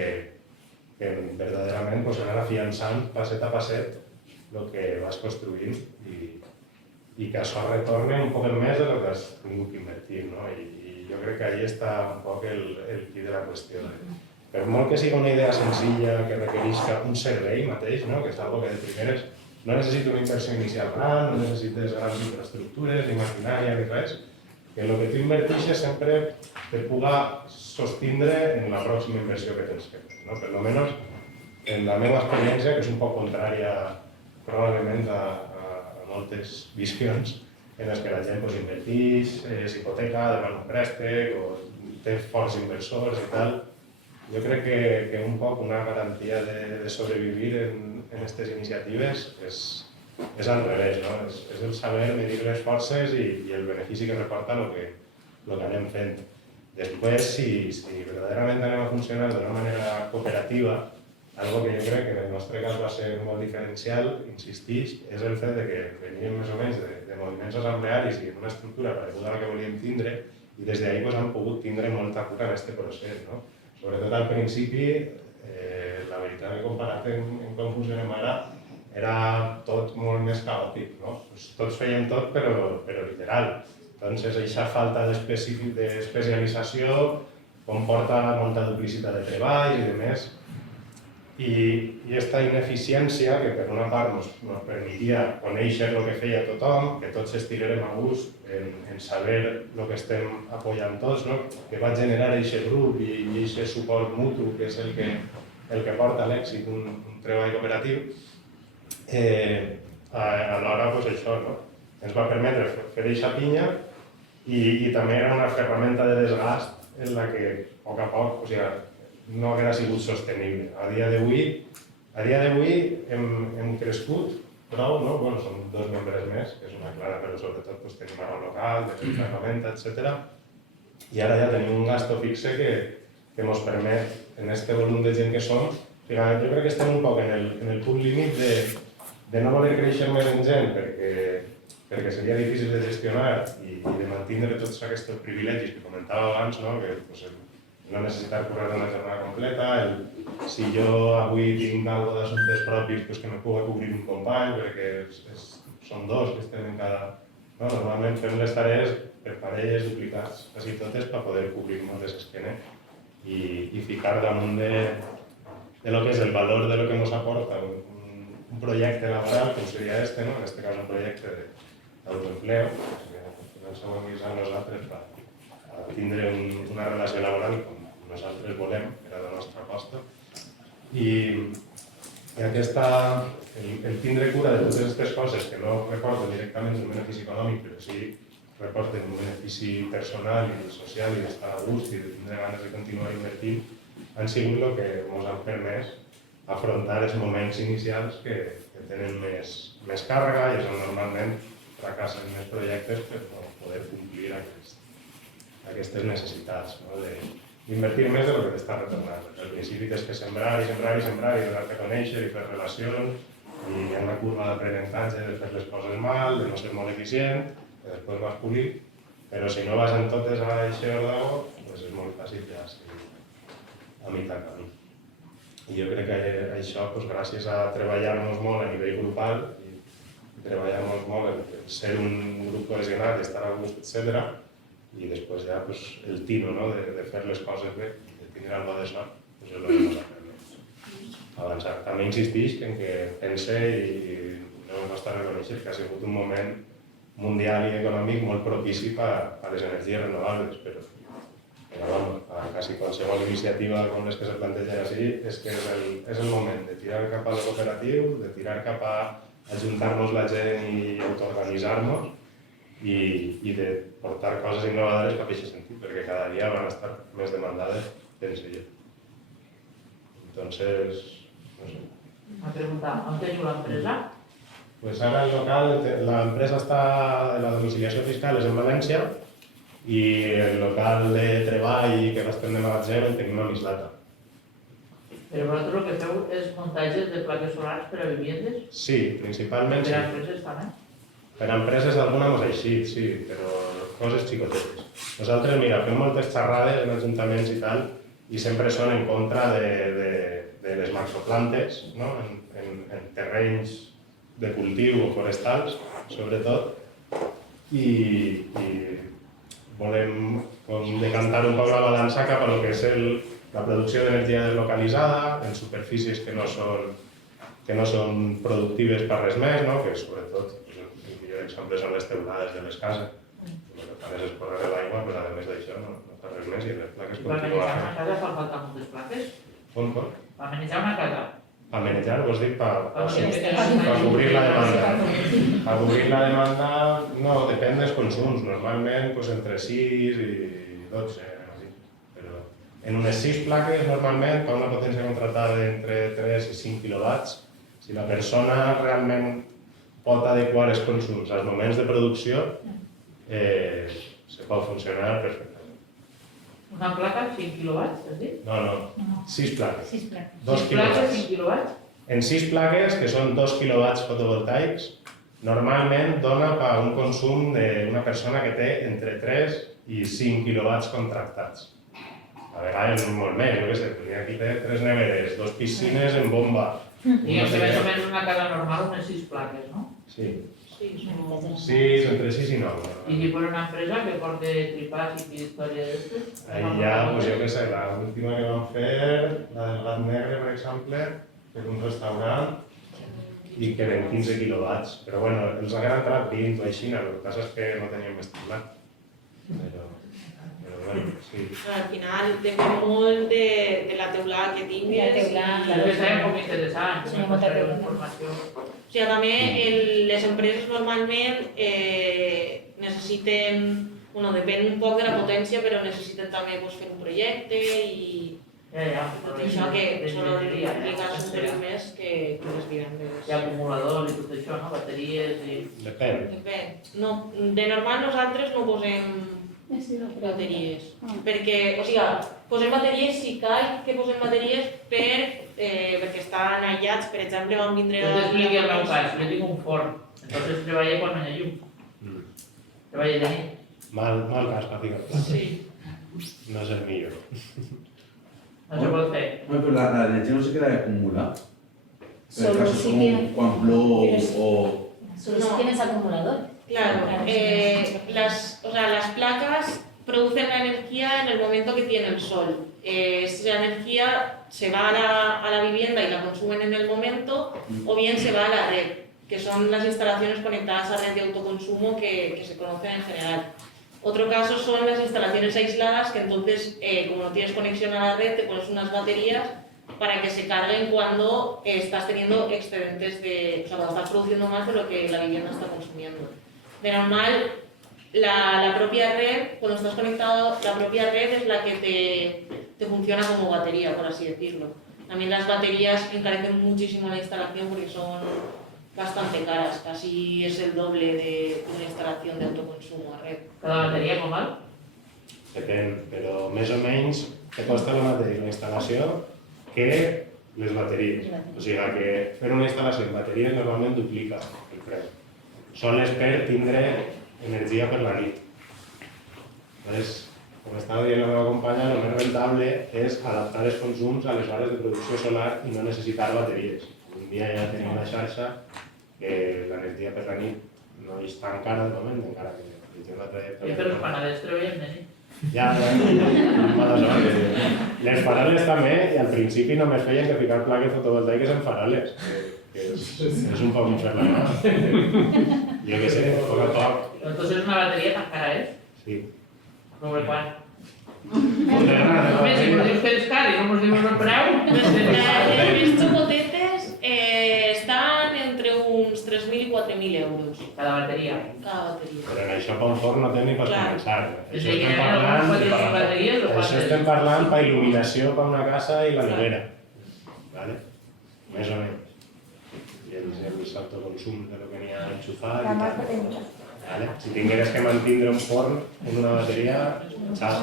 verdaderament anar afiançant passet a passet el que vas construint i que això retorne un poc més de lo que has tingut que invertir, no? I jo crec que ahí està un poc el quid de la qüestió. Per molt que sigui una idea senzilla que requerisca un servei mateix, no? Que és algo que de primeres no necessita una inversió inicial gran, no necessites grans infraestructures, ni maquinària, ni res, que el que tu invertixes sempre te puga sostindre en la pròxima inversió que tens fet, no? Per almenys en la meva experiència, que és un poc contrària probablement a moltes visions en les que la gent inverteix, s'hipoteca, demana un préstec o té forts inversors i tal. Jo crec que un poc una garantia de sobrevivir en aquestes iniciatives és al revés, no? És el saber medir les forces i el benefici que reporta el que anem fent. Després, si verdaderament anem a funcionar d'una manera cooperativa, algo que jo crec que en el nostre cas va ser molt diferencial, insistix, és el fet que veníem més o menys de moviments assemblearis i una estructura pareguda a la que volíem tindre i des d'ahir hem pogut tindre molta cura en aquest procés, no? Sobretot al principi, la veritat que comparat amb com funcionem ara, era tot molt més caòtic, no? Tots fèiem tot, però literal. Entonces, aquesta falta d'especialització comporta molta duplicitat de treball i demés. I aquesta ineficiència, que per una part ens permetia conèixer el que feia tothom, que tots estiguérem a gust en saber el que estem apoyant tots, que va generar aquest grup i aquest suport mutu, que és el que porta a l'èxit un treball cooperatiu, alhora això ens va permetre fer aquesta pinya I també era una ferramenta de desgast en la que, a poc a poc, no hauria sigut sostenible. A dia d'avui hem crescut prou, no? Bueno, som 2 membres més, que és una clara, però sobretot tenim ara un local, de ferramenta, etc. I ara ja tenim un gasto fixe que ens permet, en aquest volum de gent que som, jo crec que estem un poc en el punt límit de no voler créixer més en gent perquè seria difícil de gestionar i de mantenir tots aquests privilegis que comentava abans, no? Que no necessitar currar una jornada completa, si jo avui tinc alguna d'assumptes propis que me pugui cobrir un company, perquè són 2 que estem en cada... Normalment fem les tarees per parelles duplicats, quasi totes, per poder cobrir-nos d'esquena i ficar damunt de lo que és el valor de lo que ens aporta un projecte laboral, com seria este, no? En aquest cas un projecte d'autoempleo, que ens hem avisat nosaltres per tindre una relació laboral com nosaltres volem, era la nostra aposta. I el tindre cura de totes aquestes coses que no reporten directament un benefici econòmic, però sí reporten un benefici personal i social i d'estar a gust i de tindre ganes de continuar invertint, han sigut el que ens han permès afrontar els moments inicials que tenen més càrrega i és on normalment fracassen més projectes per no poder complir aquestes necessitats, d'invertir més del que t'està retornant. Al principi tens que sembrar i donar-te a conèixer i fer relacions i hi ha una curva d'aprenentatge de fer les coses mal, de no ser molt eficient, que després vas polir, però si no vas en totes a això d'ago, és molt fàcil ja seguir a mitjà camí. I jo crec que això, gràcies a treballar-nos molt a nivell grupal i treballar-nos molt en ser un grup cohesionat i estar a gust, etc., i després ja el tino de fer les coses bé, de tindre algo de sort, és el que ens ha permès avançar. També insistix en que pense i no ens costa reconèixer que ha sigut un moment mundial i econòmic molt propici a les energies renovables, però quasi qualsevol iniciativa com les que se plantegen així és que és el moment de tirar cap al cooperatiu, de tirar cap a ajuntar-nos la gent i autoorganitzar-nos i de portar coses innovadores cap a aquest sentit, perquè cada dia van estar més demandades, penso jo. Entonces, no sé. Una pregunta, on teniu l'empresa? Pues ara el local, l'empresa està, la domiciliació fiscal és en València i el local de treball que l'estem de magatzem el tenim a Mislata. Però vosaltres el que feu és muntatges de plaques solars per a viviendes? Sí, principalment sí. Per a empreses també? Per a empreses alguna mos ha eixit, sí, però coses xicotetes. Nosaltres, mira, fem moltes xerrades en ajuntaments i tal, i sempre són en contra de les maxoplantes, no? En terrenys de cultiu o forestals, sobretot, i volem decantar un poc la balança cap a lo que és la producció d'energia deslocalitzada, en superfícies que no són productives per res més, no? Que sobretot, per exemple, són les teulades de les cases. El que fan és escorrer l'aigua, però a més d'això no fa res més i les plaques continuen. Per manejar una casa fan falta moltes plaques? Com? Per manejar una casa? Per manejar, vols dir, per cobrir la demanda. Per cobrir la demanda, no, depèn dels consums. Normalment entre 6 i 12. Però en unes 6 plaques, normalment, per una potència contratada entre 3 i 5 quilowatts, si la persona realment pot adequar els consums als moments de producció, se pot funcionar perfectament. Una placa, 5 quilowatts, has dit? No, 6 plaques. 2 plaques, 5 quilowatts? En 6 plaques, que són 2 quilowatts fotovoltaics, normalment dona per un consum d'una persona que té entre 3 i 5 quilowatts contractats. A vegades molt més, jo què sé, aquí té 3 neveres, 2 piscines en bomba. I més o menys una casa normal, unes 6 plaques, no? Sí. 6, entre 6 i 9. I si fos una empresa que porta tripats i història d'estes? Ahí ja, jo què sé, l'última que vam fer, la del Gat Negre, per exemple, per un restaurant, i que eren 15 quilowatts. Però bueno, els hagueren entrat 20 o així, el que passa és que no teníem estimat. Però bueno, sí. Al final depèn molt de la teulada que tingues. Això és molt interessant, que me passareu informació. O sigui, també les empreses normalment necessiten Bueno, depèn un poc de la potència, però necessiten també fer un projecte i tot això que solo aplicar un temps més que les vivendes. Hi ha acumuladors i tot això, no? Bateries i... Depèn. No, de normal nosaltres no posem bateries, perquè, o sigui, posem bateries si cal que posem bateries perquè estan aïllats, per exemple, van vindre... Jo t'expliqui el meu cas, jo tinc un forn, entonces treballé quan no hi ha llum. Treballé de nit. Mal cas, pràcticament. Sí. No és el millor. No se pot fer. Bueno, pero la energía no se queda acumulada. En el Solo caso si como tiene- cuando plou pero o... Solo si tienes acumulador. Claro, las placas producen la energía en el momento que tiene el sol. Esa energía se va a la vivienda y la consumen en el momento, o bien se va a la red, que son las instalaciones conectadas a red de autoconsumo que se conocen en general. Otro caso son las instalaciones aisladas, que entonces, como no tienes conexión a la red, te pones unas baterías para que se carguen cuando estás teniendo excedentes o sea, cuando estás produciendo más de lo que la vivienda está consumiendo. De normal, la propia red, cuando estás conectado, la propia red es la que te funciona como batería, por así decirlo. También las baterías encarecen muchísimo la instalación porque son bastante caras, casi es el doble de una instalación de autoconsumo a red. Cada bateria com val? Depèn, però més o menys te costa la mateixa la instal·lació que les bateries. O sigui que fer una instal·lació en bateries normalment duplica el preu. Sol és per tindre energia per la nit. Llavors, com estava dient la meva companya, el més rentable és adaptar els consums a les hores de producció solar i no necessitar bateries. Un dia ja tenim una xarxa que l'energia per la nit no és tan cara de moment, encara que té una trajectòria. Però els panaders treballen de nit. Ja, mala sort. Les farales també, i al principi només feien que ficar plaques fotovoltaiques en farales, que és un poc infern la mà. Jo què sé, poc a poc. Entonces una bateria tan cara és? Sí. ¿Sobre cuál? Hombre, si nos dius que és car i no ens dius el preu... Las més potentes están entre uns 3.000 i 4.000 euros. Cada bateria? Cada bateria. Però en això per un forn no té ni per començar. bateries o Això estem parlant per il·luminació per una casa i la nevera. Vale? Més o menys. I els autoconsum de lo que n'hi ha enxufat. La más pequeñita. Vale? Si tingueres que mantindre un forn amb una bateria, chao.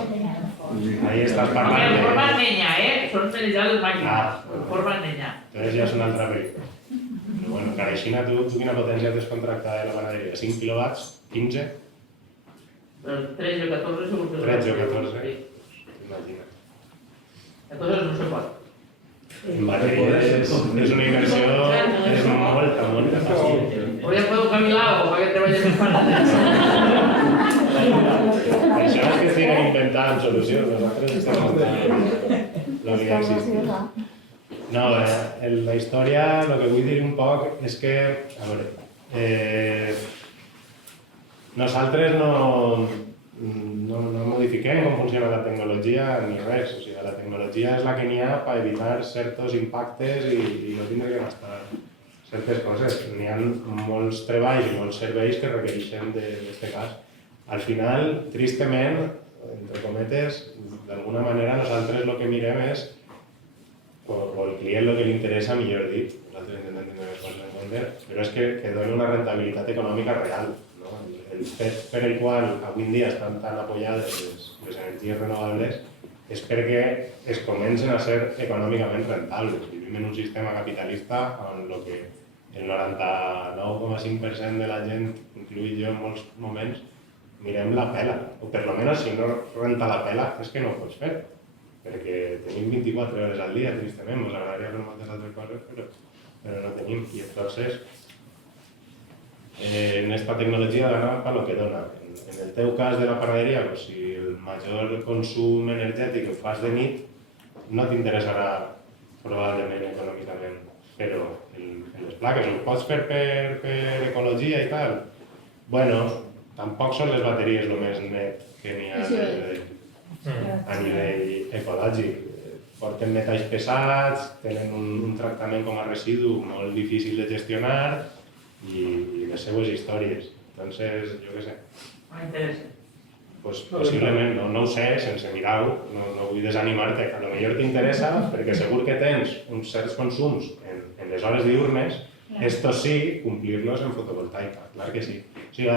Ahí estàs parlant El forma nenya, Són utilitzades màquines. Ah. El forma nenya. Entonces ja és una altra pel·lícula. Però bueno, Careixina, tu quina potència tens contractada de la panaderia? 5 quilowatts? 15? Però 13 o 14 segur que... 13 o 14? Sí. Imagina't. Entonces no se pot. En bateries és una inversió, és molta fàcil. O ja puedo cavilado para que treballes en panaders. Això és que estiguen inventant solucions, nosaltres estem muntant el que ja existeix. No, la història, el que vull dir un poc és que, a veure, nosaltres no modifiquem com funciona la tecnologia ni res, o sigui, la tecnologia és la que n'hi ha per evitar certs impactes i no tindre que gastar certes coses. N'hi ha molts treballs i molts serveis que requereixen d'aquest cas. Al final, tristament, entre cometes, d'alguna manera nosaltres el que mirem és, o el client el que li interessa, millor dit, nosaltres intentem tenir les coses en compte, però és que doni una rentabilitat econòmica real. El fet per el qual avui en dia estan tan apoyades les energies renovables és perquè es comencen a ser econòmicament rentables. Vivim en un sistema capitalista on el 99,5% de la gent, incluït jo en molts moments, mirem la pela, o per almenys si no renta la pela és que no ho pots fer, perquè tenim 24 hores al dia, tristament, ens agradaria fer moltes altres coses, però no tenim. I entonces, en esta tecnologia dona per lo que dona. En el teu cas de la panaderia, pues, si el major consum energètic el fas de nit, no t'interessarà probablement econòmicament, però les plaques ho pots fer per ecologia i tal. Bueno, tampoc són les bateries el més net que n'hi ha a nivell ecològic. Porten metalls pesats, tenen un tractament com a residu molt difícil de gestionar i les seues històries. Entonces, jo què sé. M'interessa. pues, possiblement, no ho sé, sense mirar-ho, no vull desanimar-te, que potser t'interessa perquè segur que tens uns certs consums en les hores diurnes, estos sí, complir-los en fotovoltaica, clar que sí. O sigui,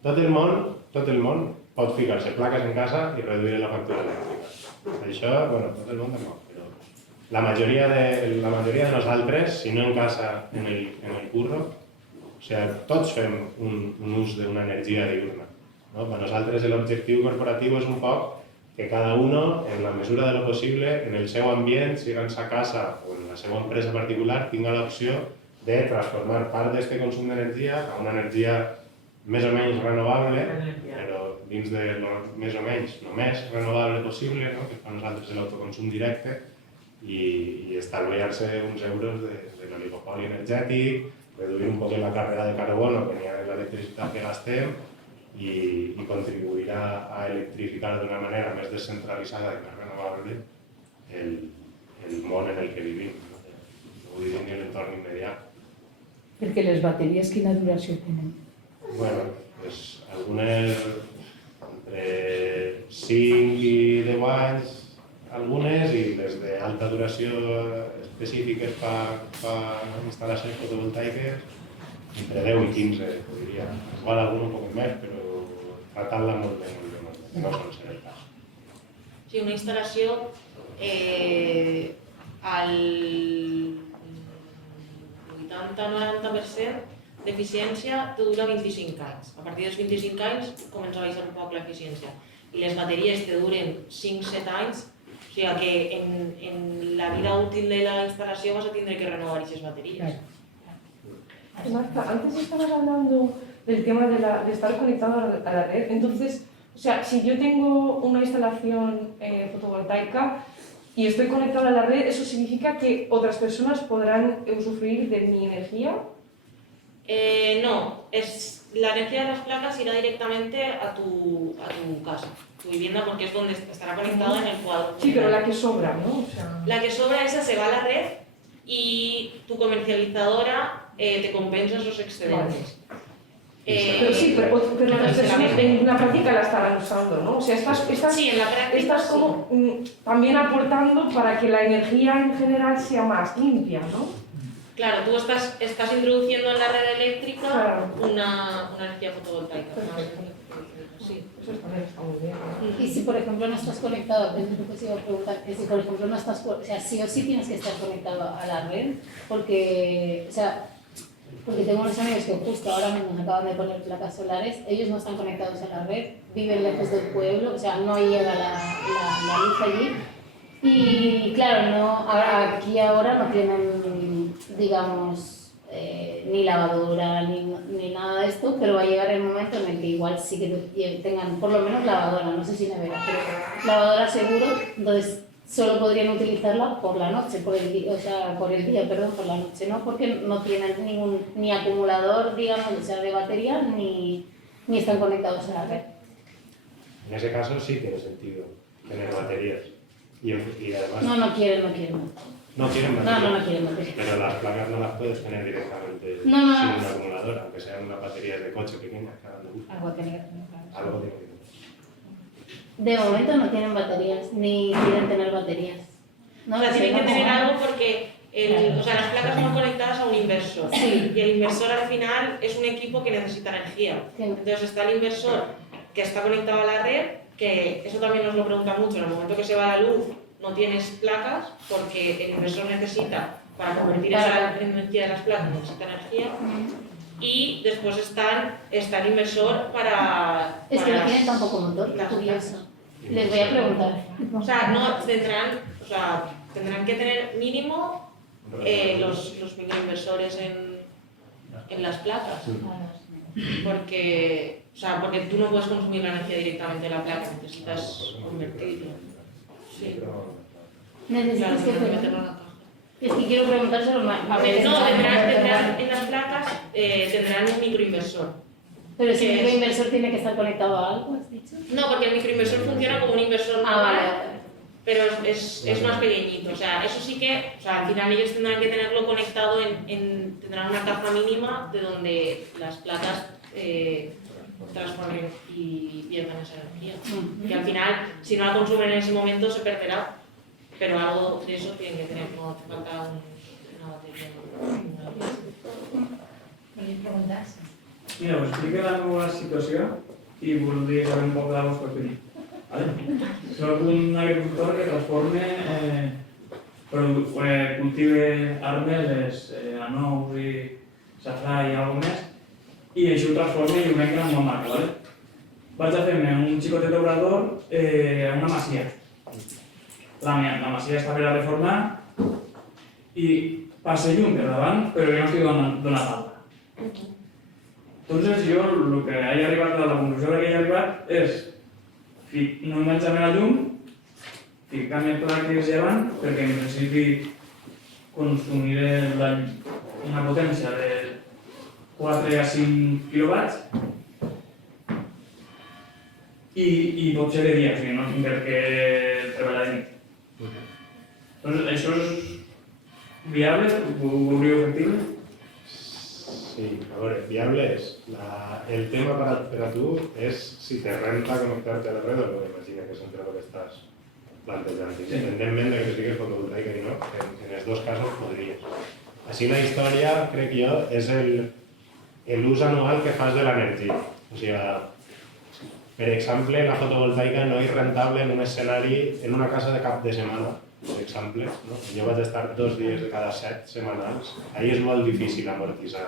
tot el món pot ficar-se plaques en casa i reduir la factura elèctrica. Això, bueno, tot el món no, però la majoria de nosaltres, si no en casa, en el curro, o sigui, tots fem un ús d'una energia diurna. No? Per nosaltres l'objectiu corporatiu és un poc que cada uno, en la mesura de lo possible, en el seu ambient, sigui en sa casa o en la seva empresa particular, tinga l'opció de transformar part d'aquest consum d'energia a una energia més o menys renovable, però dins de lo més o menys només renovable possible, no? Que per nosaltres l'autoconsum directe, i estalviar-se uns euros de l'oligopoli energètic, reduir un poc la càrrega de carbono que n'hi ha en l'electricitat que gastem i contribuir a electrificar d'una manera més descentralitzada i més renovable el món en el que vivim, no vull dir ni l'entorn immediat. Perquè les bateries quina duració tenen? Bueno, pues algunes entre 5 i 10 anys, algunes, i les d'alta duració específiques per instal·lacions fotovoltaiques, entre 10 i 15, diria. Igual algun un poc més, però tratant-la molt bé, no sol ser el cas. Sí, una instal·lació al 80-90% d'eficiència te dura 25 anys. A partir dels 25 anys comença a baixar un poc l'eficiència. I les bateries te duren 5-7 anys, o sigui que en la vida útil de la instal·lació vas a tindre que renovar aquestes bateries. Marta, antes estabas hablando del tema de estar conectado a la red. Entonces, o sea, si yo tengo una instalación fotovoltaica y estoy conectado a la red, ¿eso significa que otras personas podrán usufruir de mi energía? No, la energía de las placas irá directamente a tu casa, tu vivienda, porque es donde estará conectada en el cuadro. Sí, pero la que sobra, ¿no? O sea... La que sobra, esa se va a la red y tu comercializadora te compensa esos excedentes. Pero sí, pero las personas en la práctica la estarán usando, ¿no? O sea, sí, en la práctica estás como también aportando para que la energía en general sea más limpia, ¿no? Claro, tú estás introduciendo en la red eléctrica una energía fotovoltaica. Sí, eso también está muy bien. Y si por ejemplo no estás conectado, es lo que se iba a preguntar, que si por ejemplo no estás, o sea, sí o sí tienes que estar conectado a la red, porque tengo unos amigos que justo ahora nos acaban de poner placas solares, ellos no están conectados a la red, viven lejos del pueblo, o sea, no llega la luz allí. Y claro, aquí ahora no tienen, digamos, ni lavadora ni nada de esto, pero va a llegar el momento en el que igual sí que tengan por lo menos lavadora, no sé si nevera, pero lavadora seguro, entonces solo podrían utilizarla por la noche, por el día, por la noche, ¿no? Porque no tienen ni acumulador, digamos, o sea, de batería, ni están conectados a la red. En ese caso sí tiene sentido tener baterías. Y además... No quieren. No quieren baterías. No quieren baterías. Pero las placas no las puedes tener directamente sin No. una acumuladora, aunque sean unas baterías de coche pequeñas que hagan de uso. Algo tiene que tener. Algo tiene que tener. De momento no tienen baterías, ni quieren tener baterías. No, o sea, tienen que tener algo porque las placas van conectadas a un inversor. Sí. Y el inversor al final es un equipo que necesita energía. Sí. Entonces está el inversor que está conectado a la red, que eso también nos lo pregunta mucho, en el momento que se va la luz no tienes placas porque el inversor necesita, para convertir esa energía de las placas, necesita energía. Y después está el inversor para... Es que no tienen tampoco motor, curioso. Les voy a preguntar. O sea, tendrán que tener mínimo los microinversores en las placas. Porque tú no puedes consumir la energía directamente de la placa, necesitas convertirla. Sí. Necesitas que meterlo en la caja. Es que quiero preguntárselo más. No, tendrán en las placas tendrán un microinversor. Pero si el microinversor tiene que estar conectado a algo, ¿has dicho? No, porque el microinversor funciona como un inversor normal, vale. pero es más pequeñito. O sea, eso sí que, al final ellos tendrán que tenerlo conectado tendrán una caja mínima de donde las placas transformen y pierdan esa energía. Que al final, si no la consumen en ese momento, se perderá. Pero algo de eso tiene que tener, no hace falta una batería. ¿Queréis preguntas? Mira, us explico la meva situació i voldria saber un poc la vostra opinió. Vale? Soc un agricultor que transforma, cultive armeles, anous i safrà i alguna més, i això ho transforma i ho venc en una marca. Vale? Vaig a fer-me un xicotet obrador a una masia. La masia està per a reformar i passa llum per davant, però jo no estic donant alta. Entonces jo el que he arribat a la conclusió que he arribat és no enganxar-me la llum, ficar-me plaques llevant, perquè en principi consumiré una potència de 4 a 5 quilowatts i pot ser de dia, o sigui, no tinc per què treballar de nit. Entonces, això és viable? Ho veuríeu factible? Sí, a veure, viable és. El tema per a tu és si te renta connectar-te a la red o no, imagina que és entre el que estàs plantejant. Independentment de que siguis fotovoltaica i no, en els dos casos podries. Així la història, crec jo, és l'ús anual que fas de l'energia. O sigui, per exemple, la fotovoltaica no és rentable en un escenari, en una casa de cap de setmana, per exemple. Jo vaig estar 2 dies de cada 7 setmanals. Ahí és molt difícil amortitzar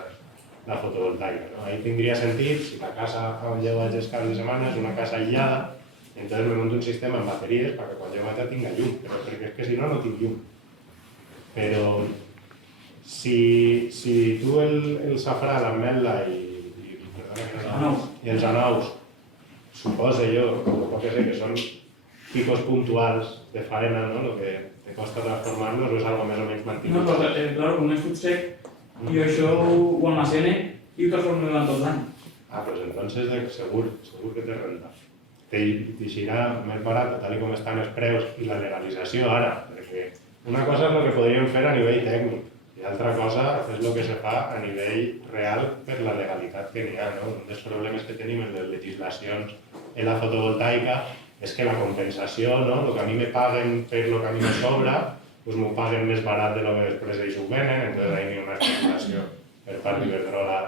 la fotovoltaica. Ahí tindria sentit, si la casa on jo vaig els caps de setmana és una casa aïllada, entonces me monto un sistema amb bateries perquè quan jo vaig tinga llum, però perquè és que si no, no tinc llum. Però si tu el safrà, l'ametla i els anous, suposo jo, que són picos puntuals de faena, el que te costa transformar-los o és algo més o menys mantingut? No, però clar, com és fruit sec, jo això ho almacene i ho transformo durant tot l'any. Pues entonces segur que te renta. T'eixirà més barat, tal com estan els preus i la legalització ara, perquè una cosa és el que podríem fer a nivell tècnic i l'altra cosa és el que se fa a nivell real per la legalitat que n'hi ha. Un dels problemes que tenim en les legislacions en la fotovoltaica és que la compensació, el que a mi me paguen per el que a mi me sobra, doncs m'ho paguen més barat de lo que després ells ho venen, entonces ahí hi ha una especulació per part d'Iberdrola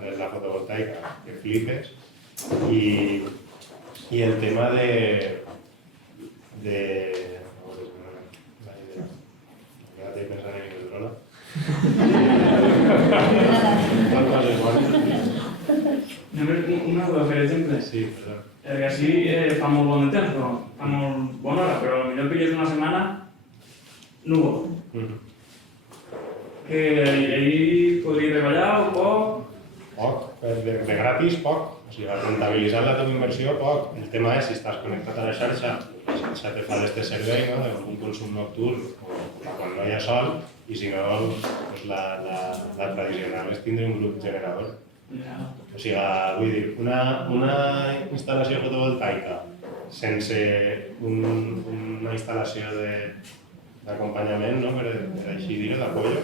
en la fotovoltaica que flipes. I el tema de... Ja t'he pensat en Iberdrola. Tot coses bones. Una cosa, per exemple. Sí, perdó. Perquè així fa molt bon de temps, però fa molt bona hora, però potser pilles una setmana núvol. Que ahir podria treballar o poc? Poc, de gratis poc. O sigui, rentabilitzar la teva inversió poc. El tema és si estàs connectat a la xarxa, la xarxa te fa d'aquest servei, d'un consum nocturn o quan no hi ha sol, i si no, la tradicional és tindre un grup generador. O sigui, vull dir, una instal·lació fotovoltaica sense una instal·lació d'acompanyament, per així dir-ho, d'apoyo,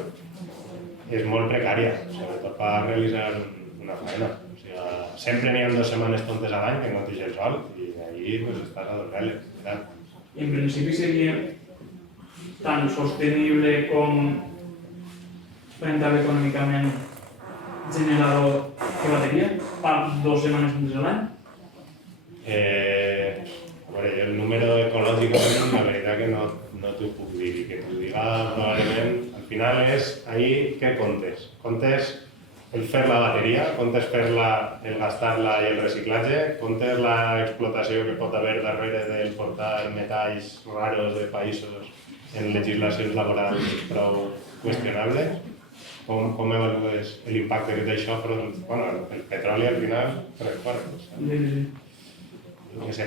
és molt precària, sobretot per realitzar una feina. O sigui, sempre n'hi ha 2 setmanes tontes a l'any que no t'eix el sol i ahí estàs a dormir-les. I en principi seria tan sostenible com rentable econòmicament generador de bateria per 2 setmanes fins a l'any? El número ecològicament, la veritat que no t'ho puc dir, i que t'ho diga probablement, al final és ahí què comptes. Comptes el fer la bateria, comptes fer-la, el gastar-la i el reciclatge, comptes l'explotació que pot haver darrere del portar metalls raros de països en legislacions laborals prou qüestionables. Com evalues l'impacte que té això? El petroli al final trec fora. No sé.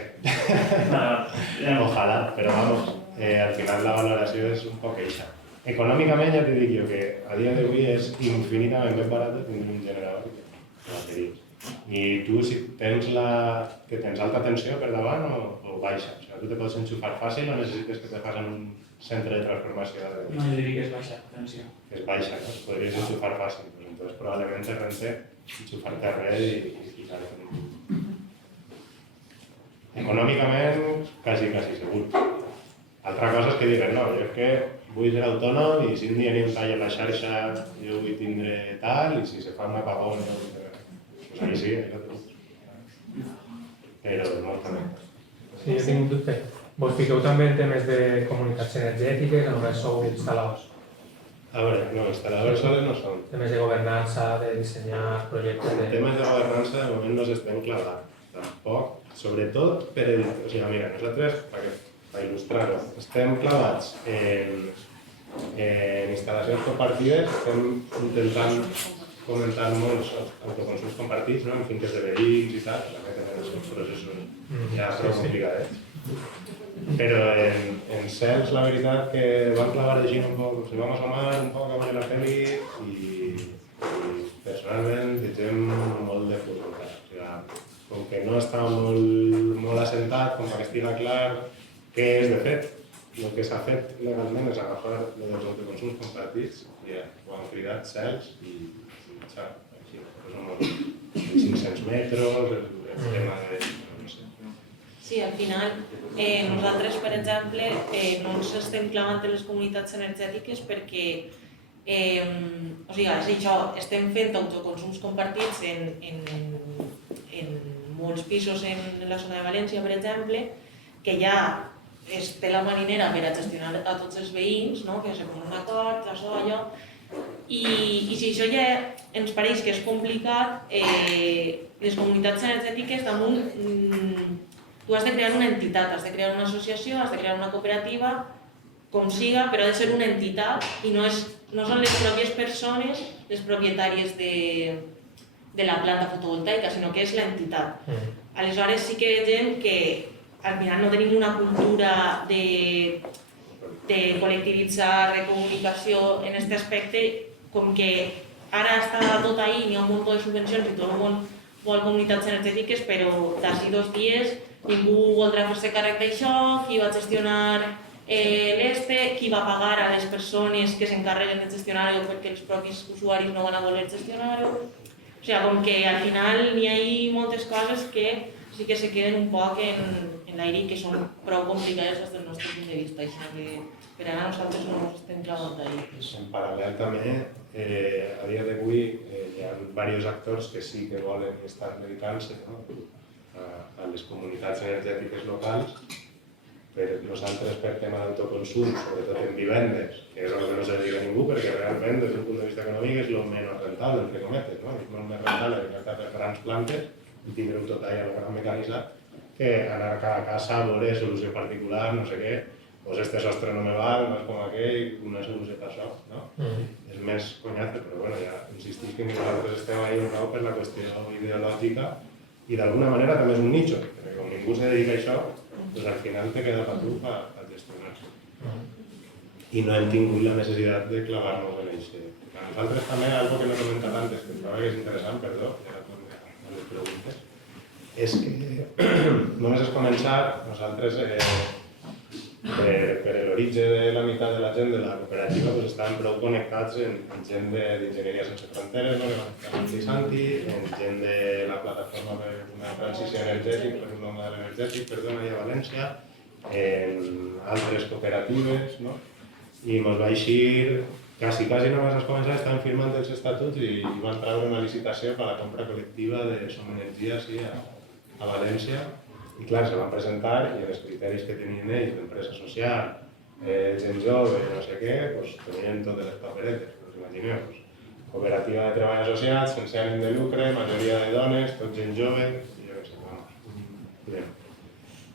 Ojalà, però vamos, al final la valoració és un poc eixa. Econòmicament ja t'he dit jo que a dia d'avui és infinitament més barat tindre un generador que bateries. I tu si tens alta tensió per davant o baixa? O sigui, tu te pots enxufar fàcil o necessites que te facin un centre de transformació de bateries? No, jo diria que és baixa tensió. Que és baixa, no? Podries enxufar fàcil, doncs probablement te rente enxufar-te a res i tal. econòmicament, quasi segur. Altra cosa és que diguen, no, jo és que vull ser autònom i si un dia n'hi ha un tall a la xarxa jo vull tindre tal i si se fa un apagón jo vull tindre... Pues ahí sí, ahí lo tengo. Però no també. Sí, jo tinc un dubte. Vos fiqueu també en temes de comunitats energètiques o només sou instal·lados? A veure, no, instal·ladors soles no són. Temes de governança, de dissenyar projectes de... Temes de governança de moment no s'estem clavant. Tampoc, sobretot per el... O sigui, mira, nosaltres, per il·lustrar-ho, estem clavats en instal·lacions compartides, estem intentant fomentar molts autoconsums compartits, no? En finques de veïns i tal, que tenen els processos ja prou complicats. Però en cels, la veritat que vam clavar llegint un poc, nos vam asomar un poc a la peli i personalment llegim molt de fútbol. O sigui, com que no està molt assentat, com que estigui clar què és de fet. El que s'ha fet legalment és agafar els autoconsums compartits i ho han cridat cels i mitjà. Així, són 500 metres, el tema de... Sí, al final, nosaltres, per exemple, no ens estem clavant en les comunitats energètiques perquè, o sigui, és això, estem fent autoconsums compartits en molts pisos en la zona de València, per exemple, que ja es té la marinera per a gestionar a tots els veïns, no? Que se posen d'acord, això, allò, i si això ja ens pareix que és complicat, les comunitats energètiques damunt tu has de crear una entitat, has de crear una associació, has de crear una cooperativa, com siga, però ha de ser una entitat i no són les pròpies persones les propietàries de la planta fotovoltaica, sinó que és l'entitat. Aleshores sí que veiem que al final no tenim una cultura de col·lectivitzar, de comunicació en aquest aspecte, com que ara està tot ahí, n'hi ha un munt de subvencions i tot el món vol comunitats energètiques, però d'ací 2 dies ningú voldrà fer-se càrrec d'això, qui va gestionar qui va pagar a les persones que s'encarreguen de gestionar-ho perquè els propis usuaris no van a voler gestionar-ho. O sigui, com que al final n'hi ha moltes coses que sí que se queden un poc en l'aire i que són prou complicades des del nostre punt de vista, així que per ara nosaltres no ens estem clavant d'ahir. En paral·lel també, a dia d'avui hi ha diversos actors que sí que volen i estan dedicant-se a les comunitats energètiques locals, però nosaltres per tema d'autoconsum, sobretot en vivendes, que és el que no se dedica a ningú, perquè realment des d'un punt de vista econòmic és el menys rentable, entre cometes, no? És molt més rentable dedicar-te a fer grans plantes i tindre un tot allà gran mecanitzat que anar a cada casa a veure solució particular, no sé què, doncs este sostre no me val, no és com aquell, una solució per això, no? És més conyace, però bueno, ja insistim que nosaltres estem ahí un peu per la qüestió ideològica i d'alguna manera també és un nicho, perquè com ningú se dedica a això, doncs al final te queda per tu per gestionar-se. I no hem tingut la necessitat de clavar-nos en això. Nosaltres també, algo que no he comentat antes, que em trobo que és interessant, perdó, ja torno a les preguntes, és que només és començar, nosaltres per l'origen de la meitat de la gent de la cooperativa estàvem prou connectats amb gent d'Enginyeria Sense Fronteres, amb Santi, amb gent de la plataforma per una transició energètica, per un nou model energètic, perdona, a València, amb altres cooperatives, i ens va eixir, quasi només es començava, estàvem firmant els estatuts i van treure una licitació per a la compra col·lectiva de Som Energia a València. I clar, se van presentar i els criteris que tenien ells d'empresa social, gent jove, no sé què, tenien totes les paperetes, us imagineu. Cooperativa de treball associat, sense ànim de lucre, majoria de dones, tot gent jove, i jo què sé, vamos.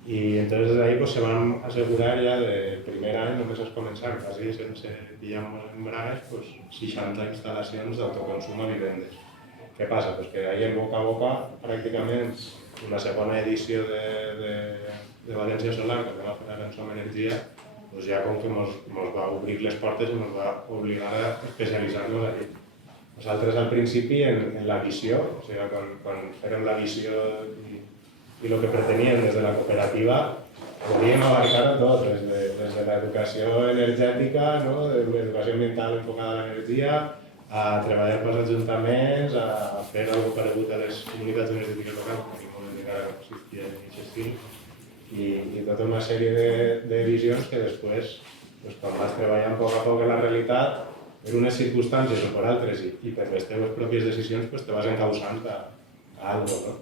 I entonces ahí se van assegurar ja del primer any, només es començar, quasi sense pillar-nos en bragues, 60 instal·lacions d'autoconsum a vivendes. Què passa? Que ahir el boca a boca, pràcticament, una segona edició de València Solar, que vam fer ara en Som Energia, ja com que ens va obrir les portes i ens va obligar a especialitzar-nos aquí. Nosaltres al principi en la visió, o sigui, quan fèrem la visió i el que preteníem des de la cooperativa, podíem abarcar tot, des de l'educació energètica, de l'educació ambiental enfocada a l'energia, a treballar pels ajuntaments, a fer alguna cosa paregut a les comunitats energètiques locals, que no existia en aquest estil, i tota una sèrie de visions que després, doncs, quan vas treballant a poc en la realitat, per unes circumstàncies o per altres i per les teves pròpies decisions, doncs te vas encausant a algo, no?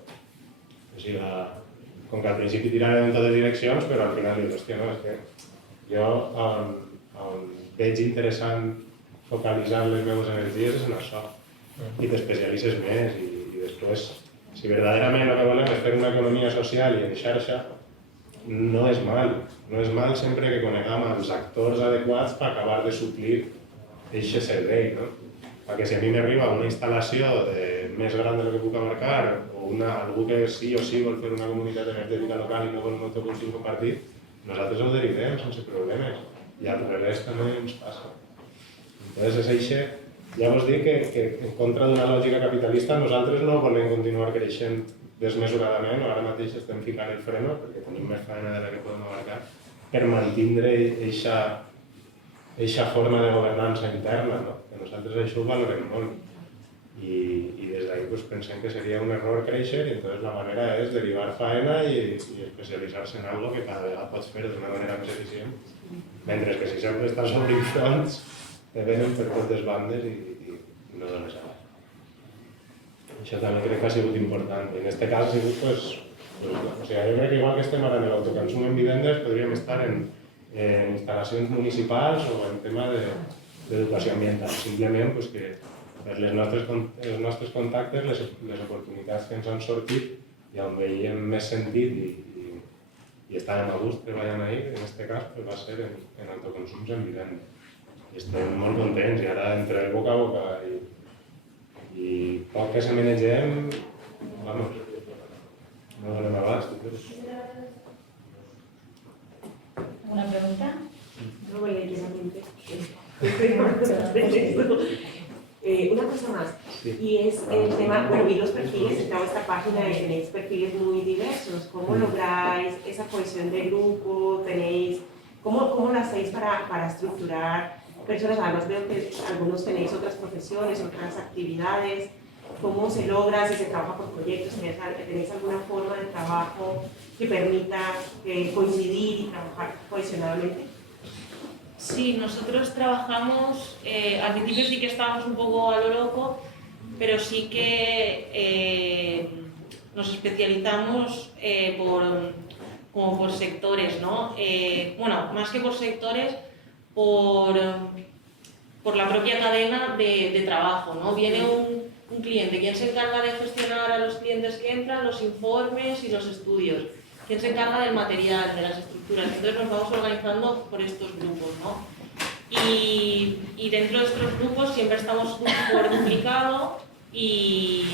O sigui, com que al principi tirarem en totes direccions, però al final dius, hòstia, no, és que jo on veig interessant focalitzar les meves energies és en això, i t'especialitzes més, i després, si verdaderament el que volem és fer una economia social i en xarxa, no és mal sempre que coneguem els actors adequats per acabar de suplir aquest servei, no? Perquè si a mi m'arriba una instal·lació més gran del que puc abarcar o algú que sí o sí vol fer una comunitat energètica local i no vol un autoconsum compartit, nosaltres ho derivem sense problemes i al revés també ens passa. Entonces és això, ja vos dic que en contra d'una lògica capitalista nosaltres no volem continuar creixent desmesuradament, ara mateix estem ficant el freno perquè tenim més feina de la que podem abarcar per mantindre eixa forma de governança interna, no? Que nosaltres això ho valorem molt i des d'ahí pues, pensem que seria un error créixer i entonces la manera és derivar faena i especialitzar-se en algo que cada vegada pots fer d'una manera més eficient, mentre que si sempre estàs obrint fronts te venen per totes bandes i no dones abast. Això també crec que ha sigut important. En aquest cas ha sigut, pues, o sigui, jo crec que igual que estem ara en l'autoconsum en vivendes, podríem estar en instal·lacions municipals o en tema d'educació ambiental. Simplement pues, que per els nostres contactes, les oportunitats que ens han sortit i on veiem més sentit i estàvem a gust treballant ahí, en aquest cas pues, va ser en autoconsums en vivendes. I estem molt contents i ara entre el boca a boca i poc que se manegem, vamos, no donem abast. ¿Alguna pregunta? No voy a ir una cosa más, y es el tema, bueno, vi los perfiles, estaba esta página y tenéis perfiles muy diversos. ¿Cómo lográis esa cohesión de grupo? ¿Cómo lo hacéis para estructurar personas? Además veo que algunos tenéis otras profesiones, otras actividades. ¿Cómo se logra? Si se trabaja por proyectos, ¿tenéis alguna forma de trabajo que permita coincidir y trabajar cohesionadamente? Sí, nosotros trabajamos, al principio sí que estábamos un poco a lo loco, pero sí que nos especializamos como por sectores, ¿no? Bueno, más que por sectores, por la propia cadena de trabajo, ¿no? Viene un cliente, ¿quién se encarga de gestionar a los clientes que entran, los informes y los estudios? ¿Quién se encarga del material, de las estructuras? Entonces nos vamos organizando por estos grupos, ¿no? Y dentro de estos grupos siempre estamos por duplicado y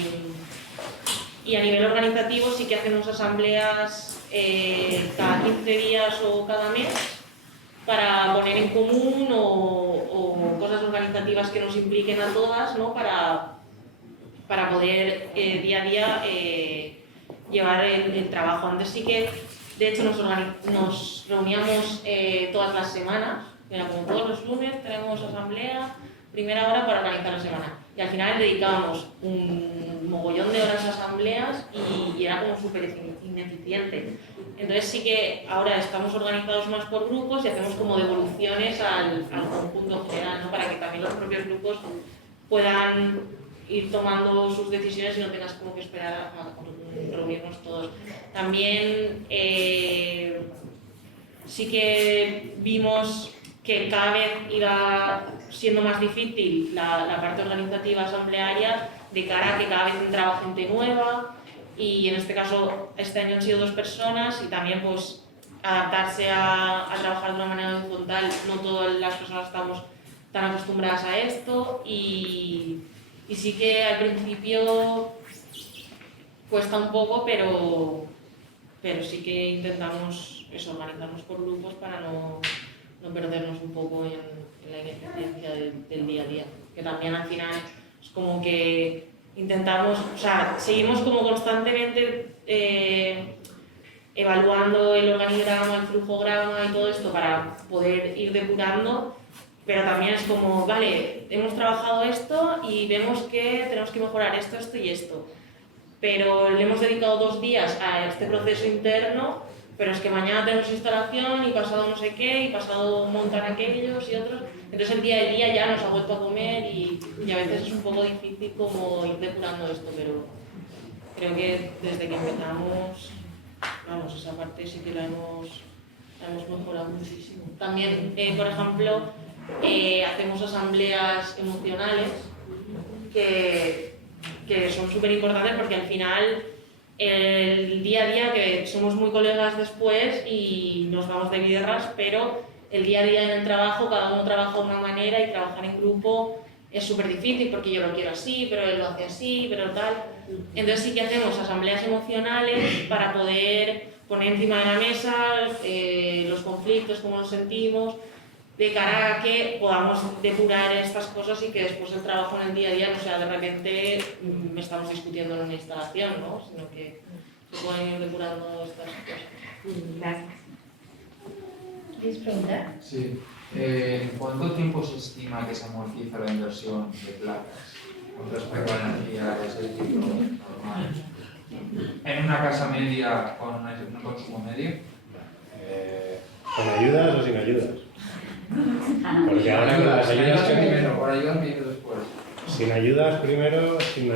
a nivel organizativo sí que hacemos asambleas cada 15 días o cada mes para poner en común o cosas organizativas que nos impliquen a todas, ¿no? Para poder día a día llevar el trabajo. Antes sí que, de hecho, nos reuníamos todas las semanas, era como todos los lunes tenemos asamblea, primera hora para organizar la semana. Y al final dedicábamos un mogollón de horas a asambleas y era como súper ineficiente. Entonces sí que ahora estamos organizados más por grupos y hacemos como devoluciones al conjunto general, ¿no? Para que también los propios grupos puedan ir tomando sus decisiones y no tengas como que esperar a reunirnos todos. También sí que vimos que cada vez iba siendo más difícil la parte organizativa asamblearia de cara a que cada vez entraba gente nueva y en este caso este año han sido 2 personas y también pues adaptarse a trabajar de una manera horizontal, no todas las personas estamos tan acostumbradas a esto y sí que al principio cuesta un poco, pero sí que intentamos organizarnos por grupos para no perdernos un poco en la ineficiencia del día a día. Que también al final es como que intentamos, o sea, seguimos como constantemente evaluando el organigrama, el flujograma y todo esto para poder ir depurando. Pero también es como, vale, hemos trabajado esto y vemos que tenemos que mejorar esto y esto. Pero le hemos dedicado 2 días a este proceso interno, pero es que mañana tenemos instalación y pasado no sé qué, y pasado montan aquellos y otros. Entonces el día a día ya nos ha vuelto a comer y a veces es un poco difícil como ir depurando esto, pero creo que desde que empezamos, vamos, esa parte sí que la hemos mejorado muchísimo. También, por ejemplo, hacemos asambleas emocionales que son súper importantes porque al final el día a día, que somos muy colegas después y nos vamos de guerras, pero el día a día en el trabajo, cada uno trabaja de una manera y trabajar en grupo es súper difícil porque yo lo quiero así, pero él lo hace así, pero tal. Entonces sí que hacemos asambleas emocionales para poder poner encima de la mesa los conflictos, cómo nos sentimos, de cara a que podamos depurar estas cosas y que después el trabajo en el día a día no sea de repente estamos discutiendo en una instalación, ¿no? Sino que se pueden ir depurando estas cosas. Gracias. ¿Quieres preguntar? Sí. ¿En cuánto tiempo se estima que se amortiza la inversión de placas con respecto a la energía de ese tipo normal? ¿En una casa media con un consumo medio? ¿Con ayudas o sin ayudas? Porque ahora con las ayudas primero, por ayudas primero después. Sin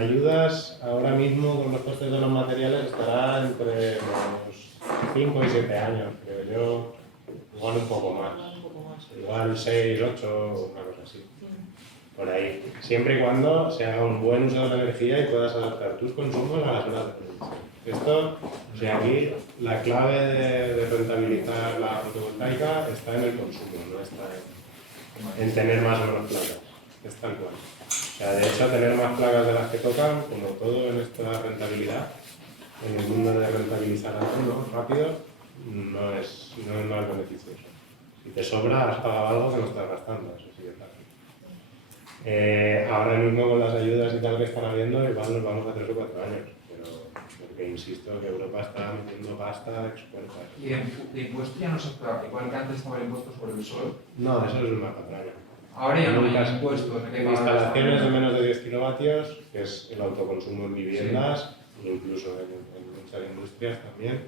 ayudas, ahora mismo con los costes de los materiales estará entre los 5 y 7 años, creo yo, igual un poco más. Igual 6, 8, una cosa así. Por ahí. Siempre y cuando se haga un buen uso de la energía y puedas adaptar tus consumos a las horas de producción. Esto, o sea, aquí la clave de rentabilizar la fotovoltaica está en el consumo, no está en tener más o menos placas. Es tal cual. O sea, de hecho, tener más placas de las que tocan, como todo en esta rentabilidad, en el mundo de rentabilizar algo, ¿no? Rápido, no es más beneficioso. Si te sobra, has pagado algo que no estás gastando, eso sí es fácil. Ahora mismo con las ayudas y tal que están habiendo, igual nos vamos a 3 o 4 años, porque insisto que Europa está metiendo pasta experta. ¿Y de impuesto ya no se paga? Igual que antes estaba el impuesto sobre el sol. No, eso es una patraña. Ahora ya no hay impuestos. En instalaciones de menos de 10 kilovatios, que es el autoconsumo en viviendas, incluso en muchas industrias también,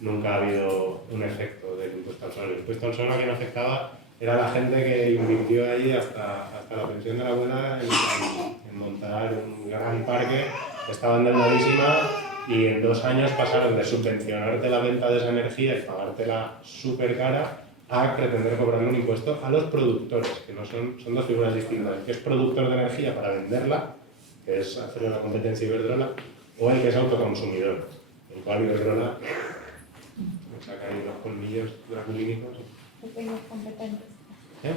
nunca ha habido un efecto del impuesto al sol. El impuesto al sol a quien afectaba era la gente que invirtió ahí hasta la pensión de la abuela en montar un gran parque, estaba endeudadísima y en 2 años pasaron de subvencionarte la venta de esa energía y pagártela súper cara a pretender cobrar un impuesto a los productores, que no son 2 figuras distintas. El que es productor de energía para venderla, que es hacer una competencia Iberdrola, o el que es autoconsumidor, el cual Iberdrola saca ahí los colmillos draculínicos. Pequeñas competencias. ¿Eh?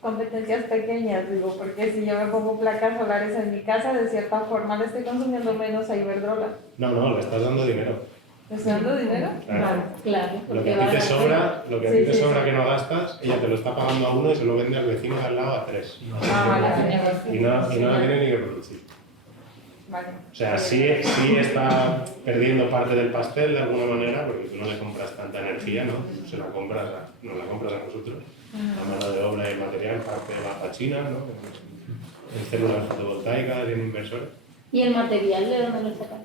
Competencias pequeñas, digo, porque si yo me pongo placas solares en mi casa, de cierta forma le estoy consumiendo menos a Iberdrola. No, le estás dando dinero. ¿Le estoy dando dinero? Claro. Lo que a ti te sobra, que no gastas, ella te lo está pagando a 1 y se lo vende al vecino de al lado a 3. Y no la tiene ni que producir. Vale. O sea, sí está perdiendo parte del pastel de alguna manera, porque tú no le compras tanta energía, ¿no? Nos la compras a nosotros. La mano de obra y material parte va a China, ¿no? En células fotovoltaicas y en inversores. ¿Y el material de dónde lo sacan?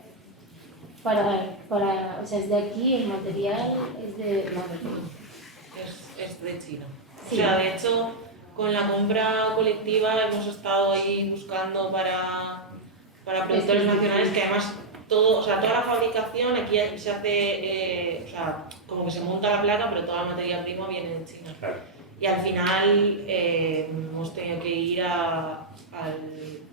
O sea, es de aquí, el material es de... Es de China. Sí. O sea, de hecho, con la compra colectiva hemos estado ahí buscando para productores nacionales que además toda la fabricación aquí se hace, o sea, como que se monta la placa, pero toda la materia prima viene de China. Claro. Y al final hemos tenido que ir al...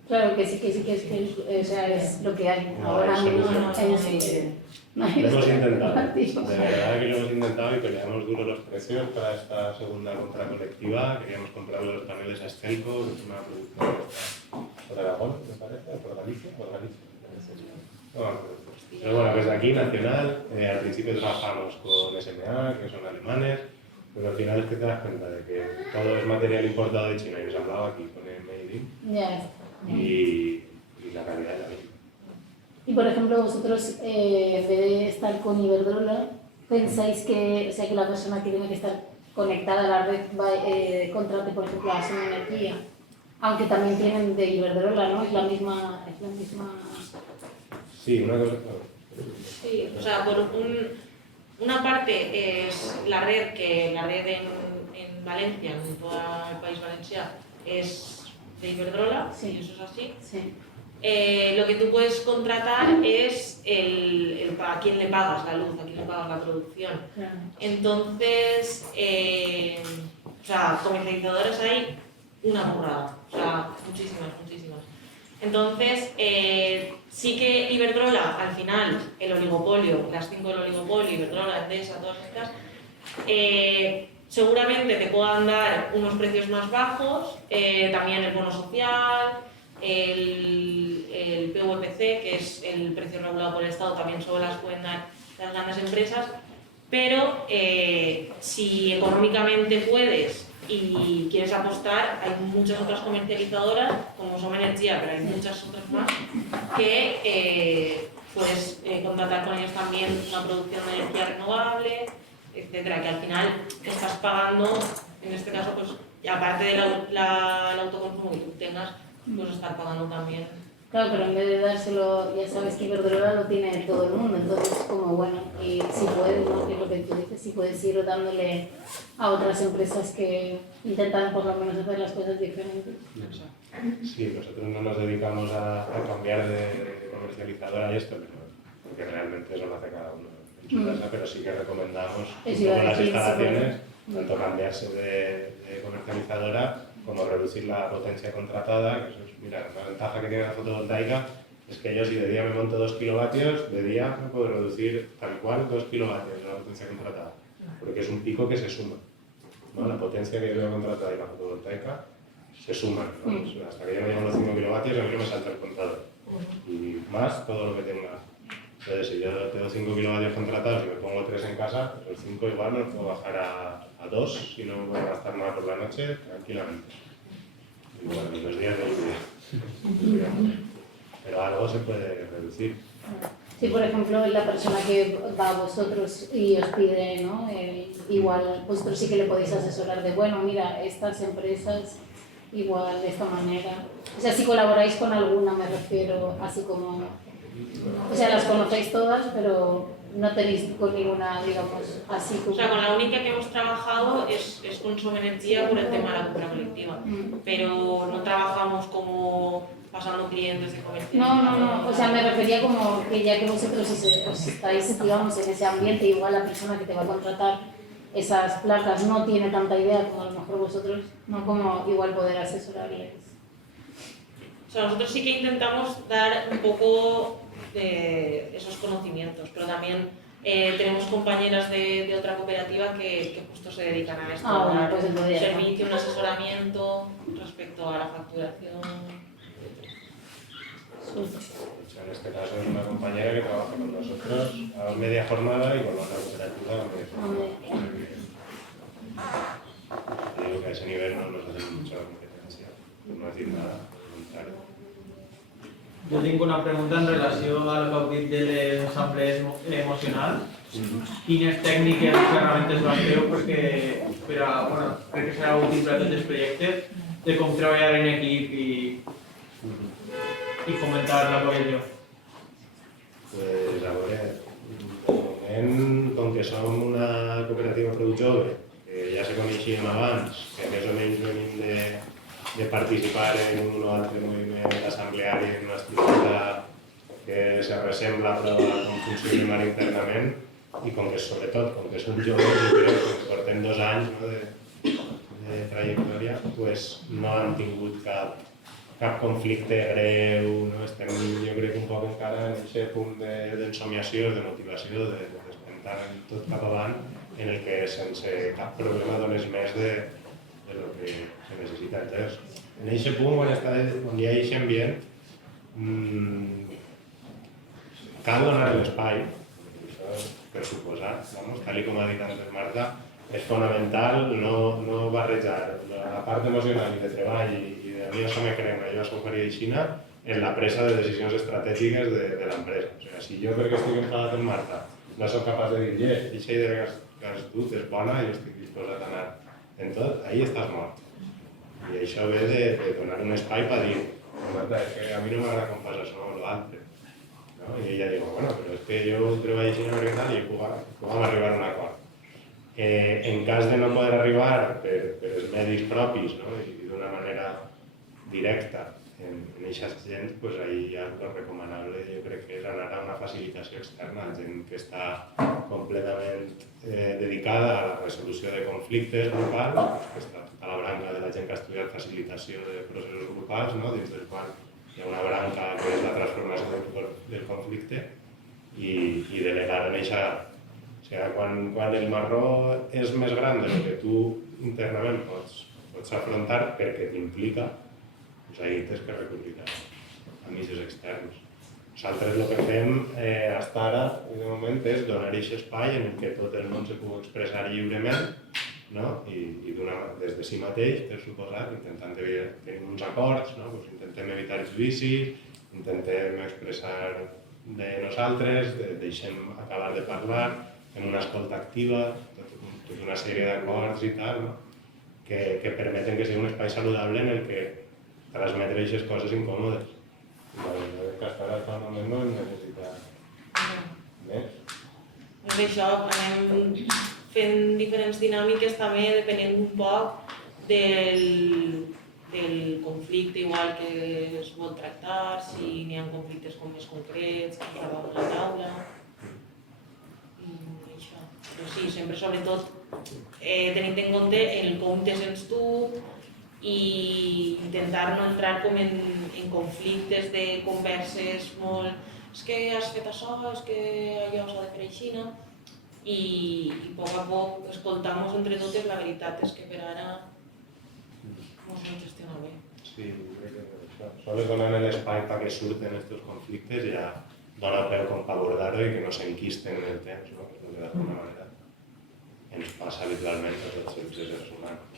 Claro, que sí, o sea, es lo que hay. No, Ahora eso no es- hay Lo hemos intentado, alternativas. de verdad que lo hemos intentado y peleamos duro los precios para esta segunda compra colectiva. Queríamos comprarle los paneles a Estelco, que es una productora que está por Aragón, me parece, o por Galicia, me parece. No me acuerdo. Pero bueno, pues aquí, nacional, al principio trabajamos con SMA, que son alemanes, pero al final es que te das cuenta de que todo es material importado de China y ensamblado aquí con el Made in, Ya está. y la calidad es la misma. Y por ejemplo, vosotros, en vez de estar con Iberdrola, ¿pensáis que, o sea, que la persona que tiene que estar conectada a la red contrate, por ejemplo, a Son Energía? Aunque también tienen de Iberdrola, ¿no? Es la misma... Sí, una cosa. Sí, o sea, Una parte es la red, que la red en Valencia, en todo el país valenciano, es de Iberdrola, y eso es así. Sí. Lo que tú puedes contratar es a quién le pagas la luz, a quién le pagas la producción. Claro. Entonces, o sea, comercializadores hay una burrada, o sea, muchísimas. Entonces, sí que Iberdrola, al final, el oligopolio, las 5 del oligopolio, Iberdrola, Endesa, todas estas, seguramente te puedan dar unos precios más bajos, también el bono social, el PVPC, que es el precio regulado por el Estado, también solo las pueden dar las grandes empresas, pero si económicamente puedes y quieres apostar, hay muchas otras comercializadoras, como Som Energia, pero hay muchas otras más, que puedes contratar con ellos también una producción de energía renovable, etcétera, que al final estás pagando, en este caso, pues aparte del autoconsumo que tú tengas, pues estar pagando también. Claro, pero en vez de dárselo, ya sabes que Iberdrola lo tiene todo el mundo, entonces como bueno, y si puedes, ¿no? Es lo que tú dices, si puedes ir dándole a otras empresas que intentan por lo menos hacer las cosas diferentes. Sí, nosotros no nos dedicamos a cambiar de comercializadora y esto, porque realmente eso lo hace cada uno en su casa, pero sí que recomendamos con las instalaciones tanto cambiarse de comercializadora como reducir la potencia contratada, que eso es, mira, la ventaja que tiene la fotovoltaica es que yo si de día me monto 2 kilovatios, de día me puedo reducir tal cual 2 kilovatios de la potencia contratada, porque es un pico que se suma, ¿no? La potencia que yo tengo contratada y la fotovoltaica se suman, ¿no? Hasta que yo no llego a los 5 kilovatios a mí no me salta el contador, y más todo lo que tenga. Entonces, si yo tengo 5 kilovatios contratados y me pongo 3 en casa, pues el 5 igual me lo puedo bajar a 2 si no voy a gastar nada por la noche, tranquilamente. Igual, ni los días de lluvia. Pero algo se puede reducir. Sí, por ejemplo, la persona que va a vosotros y os pide, ¿no? Igual vosotros sí que le podéis asesorar de, bueno, mira, estas empresas igual de esta manera. O sea, si colaboráis con alguna, me refiero, así como... O sea, las conocéis todas, pero no tenéis con ninguna, digamos, así como... O sea, con la única que hemos trabajado es con Som Energia por el tema de la compra colectiva, pero no trabajamos como pasando clientes de comercio. No, o sea, me refería como que ya que vosotros os estáis, digamos, en ese ambiente, igual la persona que te va a contratar esas placas no tiene tanta idea como a lo mejor vosotros, no como igual poder asesorarles. O sea, nosotros sí que intentamos dar un poco de esos conocimientos, pero también tenemos compañeras de otra cooperativa que justo se dedican a esto, a dar un servicio, un asesoramiento respecto a la facturación. En este caso es una compañera que trabaja con nosotros a media jornada y con la otra cooperativa a media jornada. Digo que a ese nivel no nos hacen mucha competencia, por no decir nada, al contrario. Jo tinc una pregunta en relació al que heu dit de l'assemblea emocional. Quines tècniques o ferramentes feu perquè bueno, crec que serà útil per a tots els projectes de com treballar en equip i fomentar la cohesió? Pues a veure, de moment, com que som una cooperativa prou jove, que ja se coneixíem abans, que més o menys venim de participar en un o altre moviment assembleari en una estructura que se ressembla però a com funcionem internament i com que sobretot, com que som joves i crec que portem 2 anys de trajectòria, pues no han tingut cap conflicte greu, no? Estem jo crec un poc encara en aquest punt d'ensomiació, de motivació, de despentar tot cap avant en el que sense cap problema dones més de lo que se necesita. Entonces, en ese punt, quan hi ha aquest ambient, cal donar l'espai, per suposar, tal com ha dit antes Marta, és fonamental no barrejar la part emocional i de treball i de a mi això me crema, jo això ho faria aixina en la presa de decisions estratègiques de l'empresa. O sigui, si jo perquè estic enfadat amb Marta no soc capaç de dir, aquesta idea que has dut és bona i jo estic disposat a anar en tot, ahí estàs mort. I això ve de donar un espai per dir, Marta, és que a mi no m'agrada com fas això o l'altre. no? I ella diu, bueno, però és que jo treballo així perquè tal i puguem arribar a un acord. En cas de no poder arribar per els medis propis, no? I d'una manera directa en aquesta gent, pues ahí ja lo recomanable jo crec que és anar a una facilitació externa, gent que està completament dedicada a la resolució de conflictes grupals, que està tota la branca de la gent que ha estudiat facilitació de processos grupals, no? Dins del qual hi ha una branca que és la transformació del conflicte i delegar en això. O sigui, quan el marró és més gran del que tu internament pots afrontar perquè t'implica, doncs ahí tens que recurrir a mitjans externs. Nosaltres el que fem fins ara, de moment, és donar aquest espai en el que tot el món se pugui expressar lliurement, no? I des de si mateix, per suposat, intentant tenir uns acords, no? Pues intentem evitar els vicis, intentem expressar de nosaltres, deixem acabar de parlar, fem una escolta activa, tota una sèrie d'acords i tal, no? que permeten que sigui un espai saludable en el que transmetre aquestes coses incòmodes. La veritat és que fins ara fa un moment no necessita més. Per això anem fent diferents dinàmiques també depenent un poc del conflicte igual que es vol tractar, si n'hi ha conflictes com més concrets, que trobem a la taula. Però sí, sempre sobretot tenint en compte el com te sents tu i intentar no entrar com en conflictes de converses molt és que has fet això, és que allò s'ha de fer així, i a poc escoltar-nos entre totes, la veritat és que per ara no s'ho gestiona bé. Sí, crec que això. Sols donant l'espai perquè surten aquests conflictes i ja dona peu com per abordar-ho i que no s'enquisten en el temps, no? Que d'alguna manera ens passa habitualment a tots els éssers humans.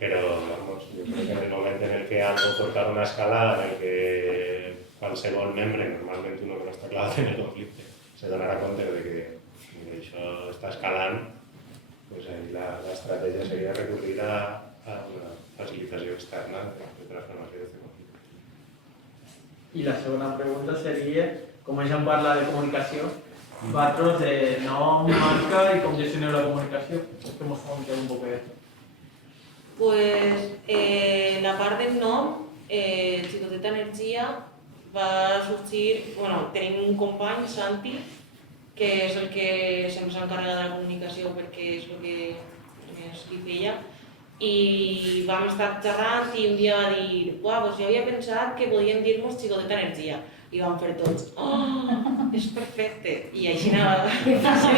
Però, vamos, jo crec que en el moment en el que algo porta una escalada en el que qualsevol membre, normalment uno que no està clavat en el conflicte, se donarà compte de que això està escalant, pues l'estratègia seria recurrir a una facilitació externa de transformació d'aquest conflicte. I la segona pregunta seria, com ja em parla de comunicació, vosaltres de nom, marca i com gestioneu la comunicació? És que mos comuniqueu un poc d'això. Pues la part del nom, Xicoteta Energia, va sorgir, bueno, tenim un company, Santi, que és el que sempre s'encarrega de la comunicació perquè és el que més li feia, i vam estar xerrant i un dia va dir, uau, doncs jo havia pensat que podíem dir-nos Xicoteta Energia. I vam fer tots, oh, és perfecte. I així anava. Va ser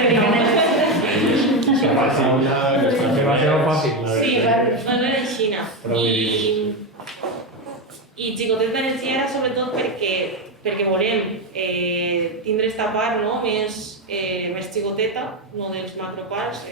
fàcil. Sí, va ser així. I Xicoteta Energia era sobretot perquè volem tindre esta part més xicoteta, no dels macroparcs,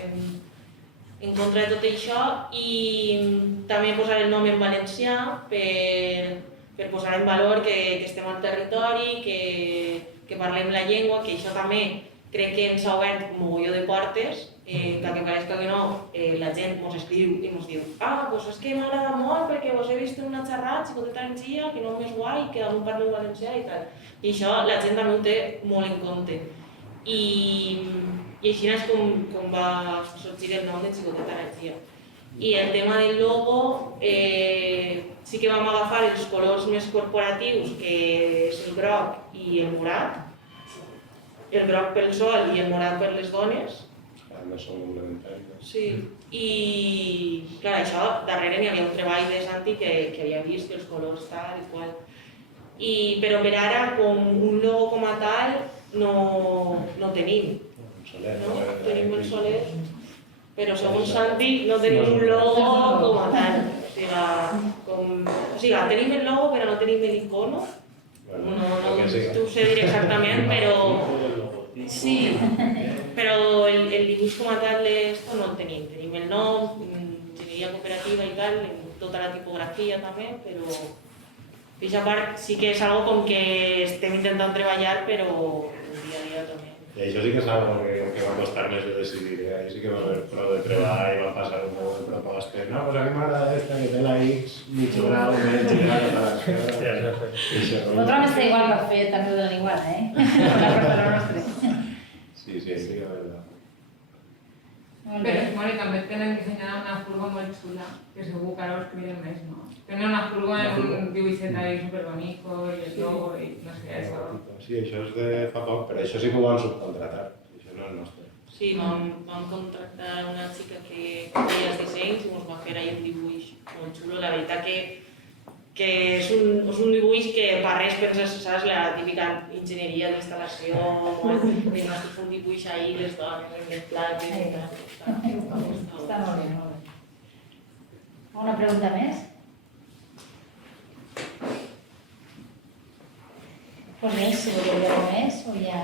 en contra de tot això, i també posar el nom en valencià per posar en valor que estem al territori, que parlem la llengua, que això també crec que ens ha obert un mogolló de portes, que pareixca que no, la gent ens escriu i ens diu doncs és que m'agrada molt perquè vos he vist en una xerrada, Xicoteta Energia, que no és guai, que damunt parleu valencià i tal. I això la gent també ho té molt en compte. I així és com va sorgir el nom de Xicoteta Energia. I el tema del logo, sí que vam agafar els colors més corporatius, que és el groc i el morat, el groc pel sol i el morat per les dones. No són complementaris. Sí, i clar, això darrere n'hi havia un treball de Santi que havia vist que els colors tal i qual. Però per ara, com un logo com a tal, no tenim. Tenim el soler, però segons Santi no tenim un logo com a tal. O sigui, tenim el logo però no tenim l'icono. No ho sé dir exactament, però sí, però el dibuix com a tal d'esto no el tenim. Tenim el nom, enginyeria cooperativa i tal, tota la tipografia també, però aquesta part sí que és algo com que estem intentant treballar, però el dia a dia també. I això sí que és algo que va costar més de decidir, ahí sí que va haver prou de treball, va passar un poc de propostes, no, pues a mi m'agrada esta, que té la X, mig grau, menys grau, a l'esquerra. Otra m'està igual per fer també ho donen igual, Una persona nostra. Sí, sí que és veritat. Però, bueno, i també tenen dissenyada una furgo molt xula, que segur que ara us criden més, no? Tenen una furgo amb un dibuixet ahí superbonico i el logo i no sé, això. Sí, això és de fa poc, però això sí que ho van subcontratar, això no és nostre. Sí, vam contractar una xica que feia els dissenys i ens va fer ahí un dibuix molt xulo. La veritat que és un dibuix que per res penses, saps, la típica enginyeria d'instal·lació, estic un dibuix ahí, les dones, les plaques i tal. Està molt bé, molt bé. Una pregunta més? Pues res, si voleu dir alguna més o ja...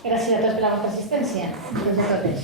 Gràcies a tots per la vostra assistència. Gràcies a totes.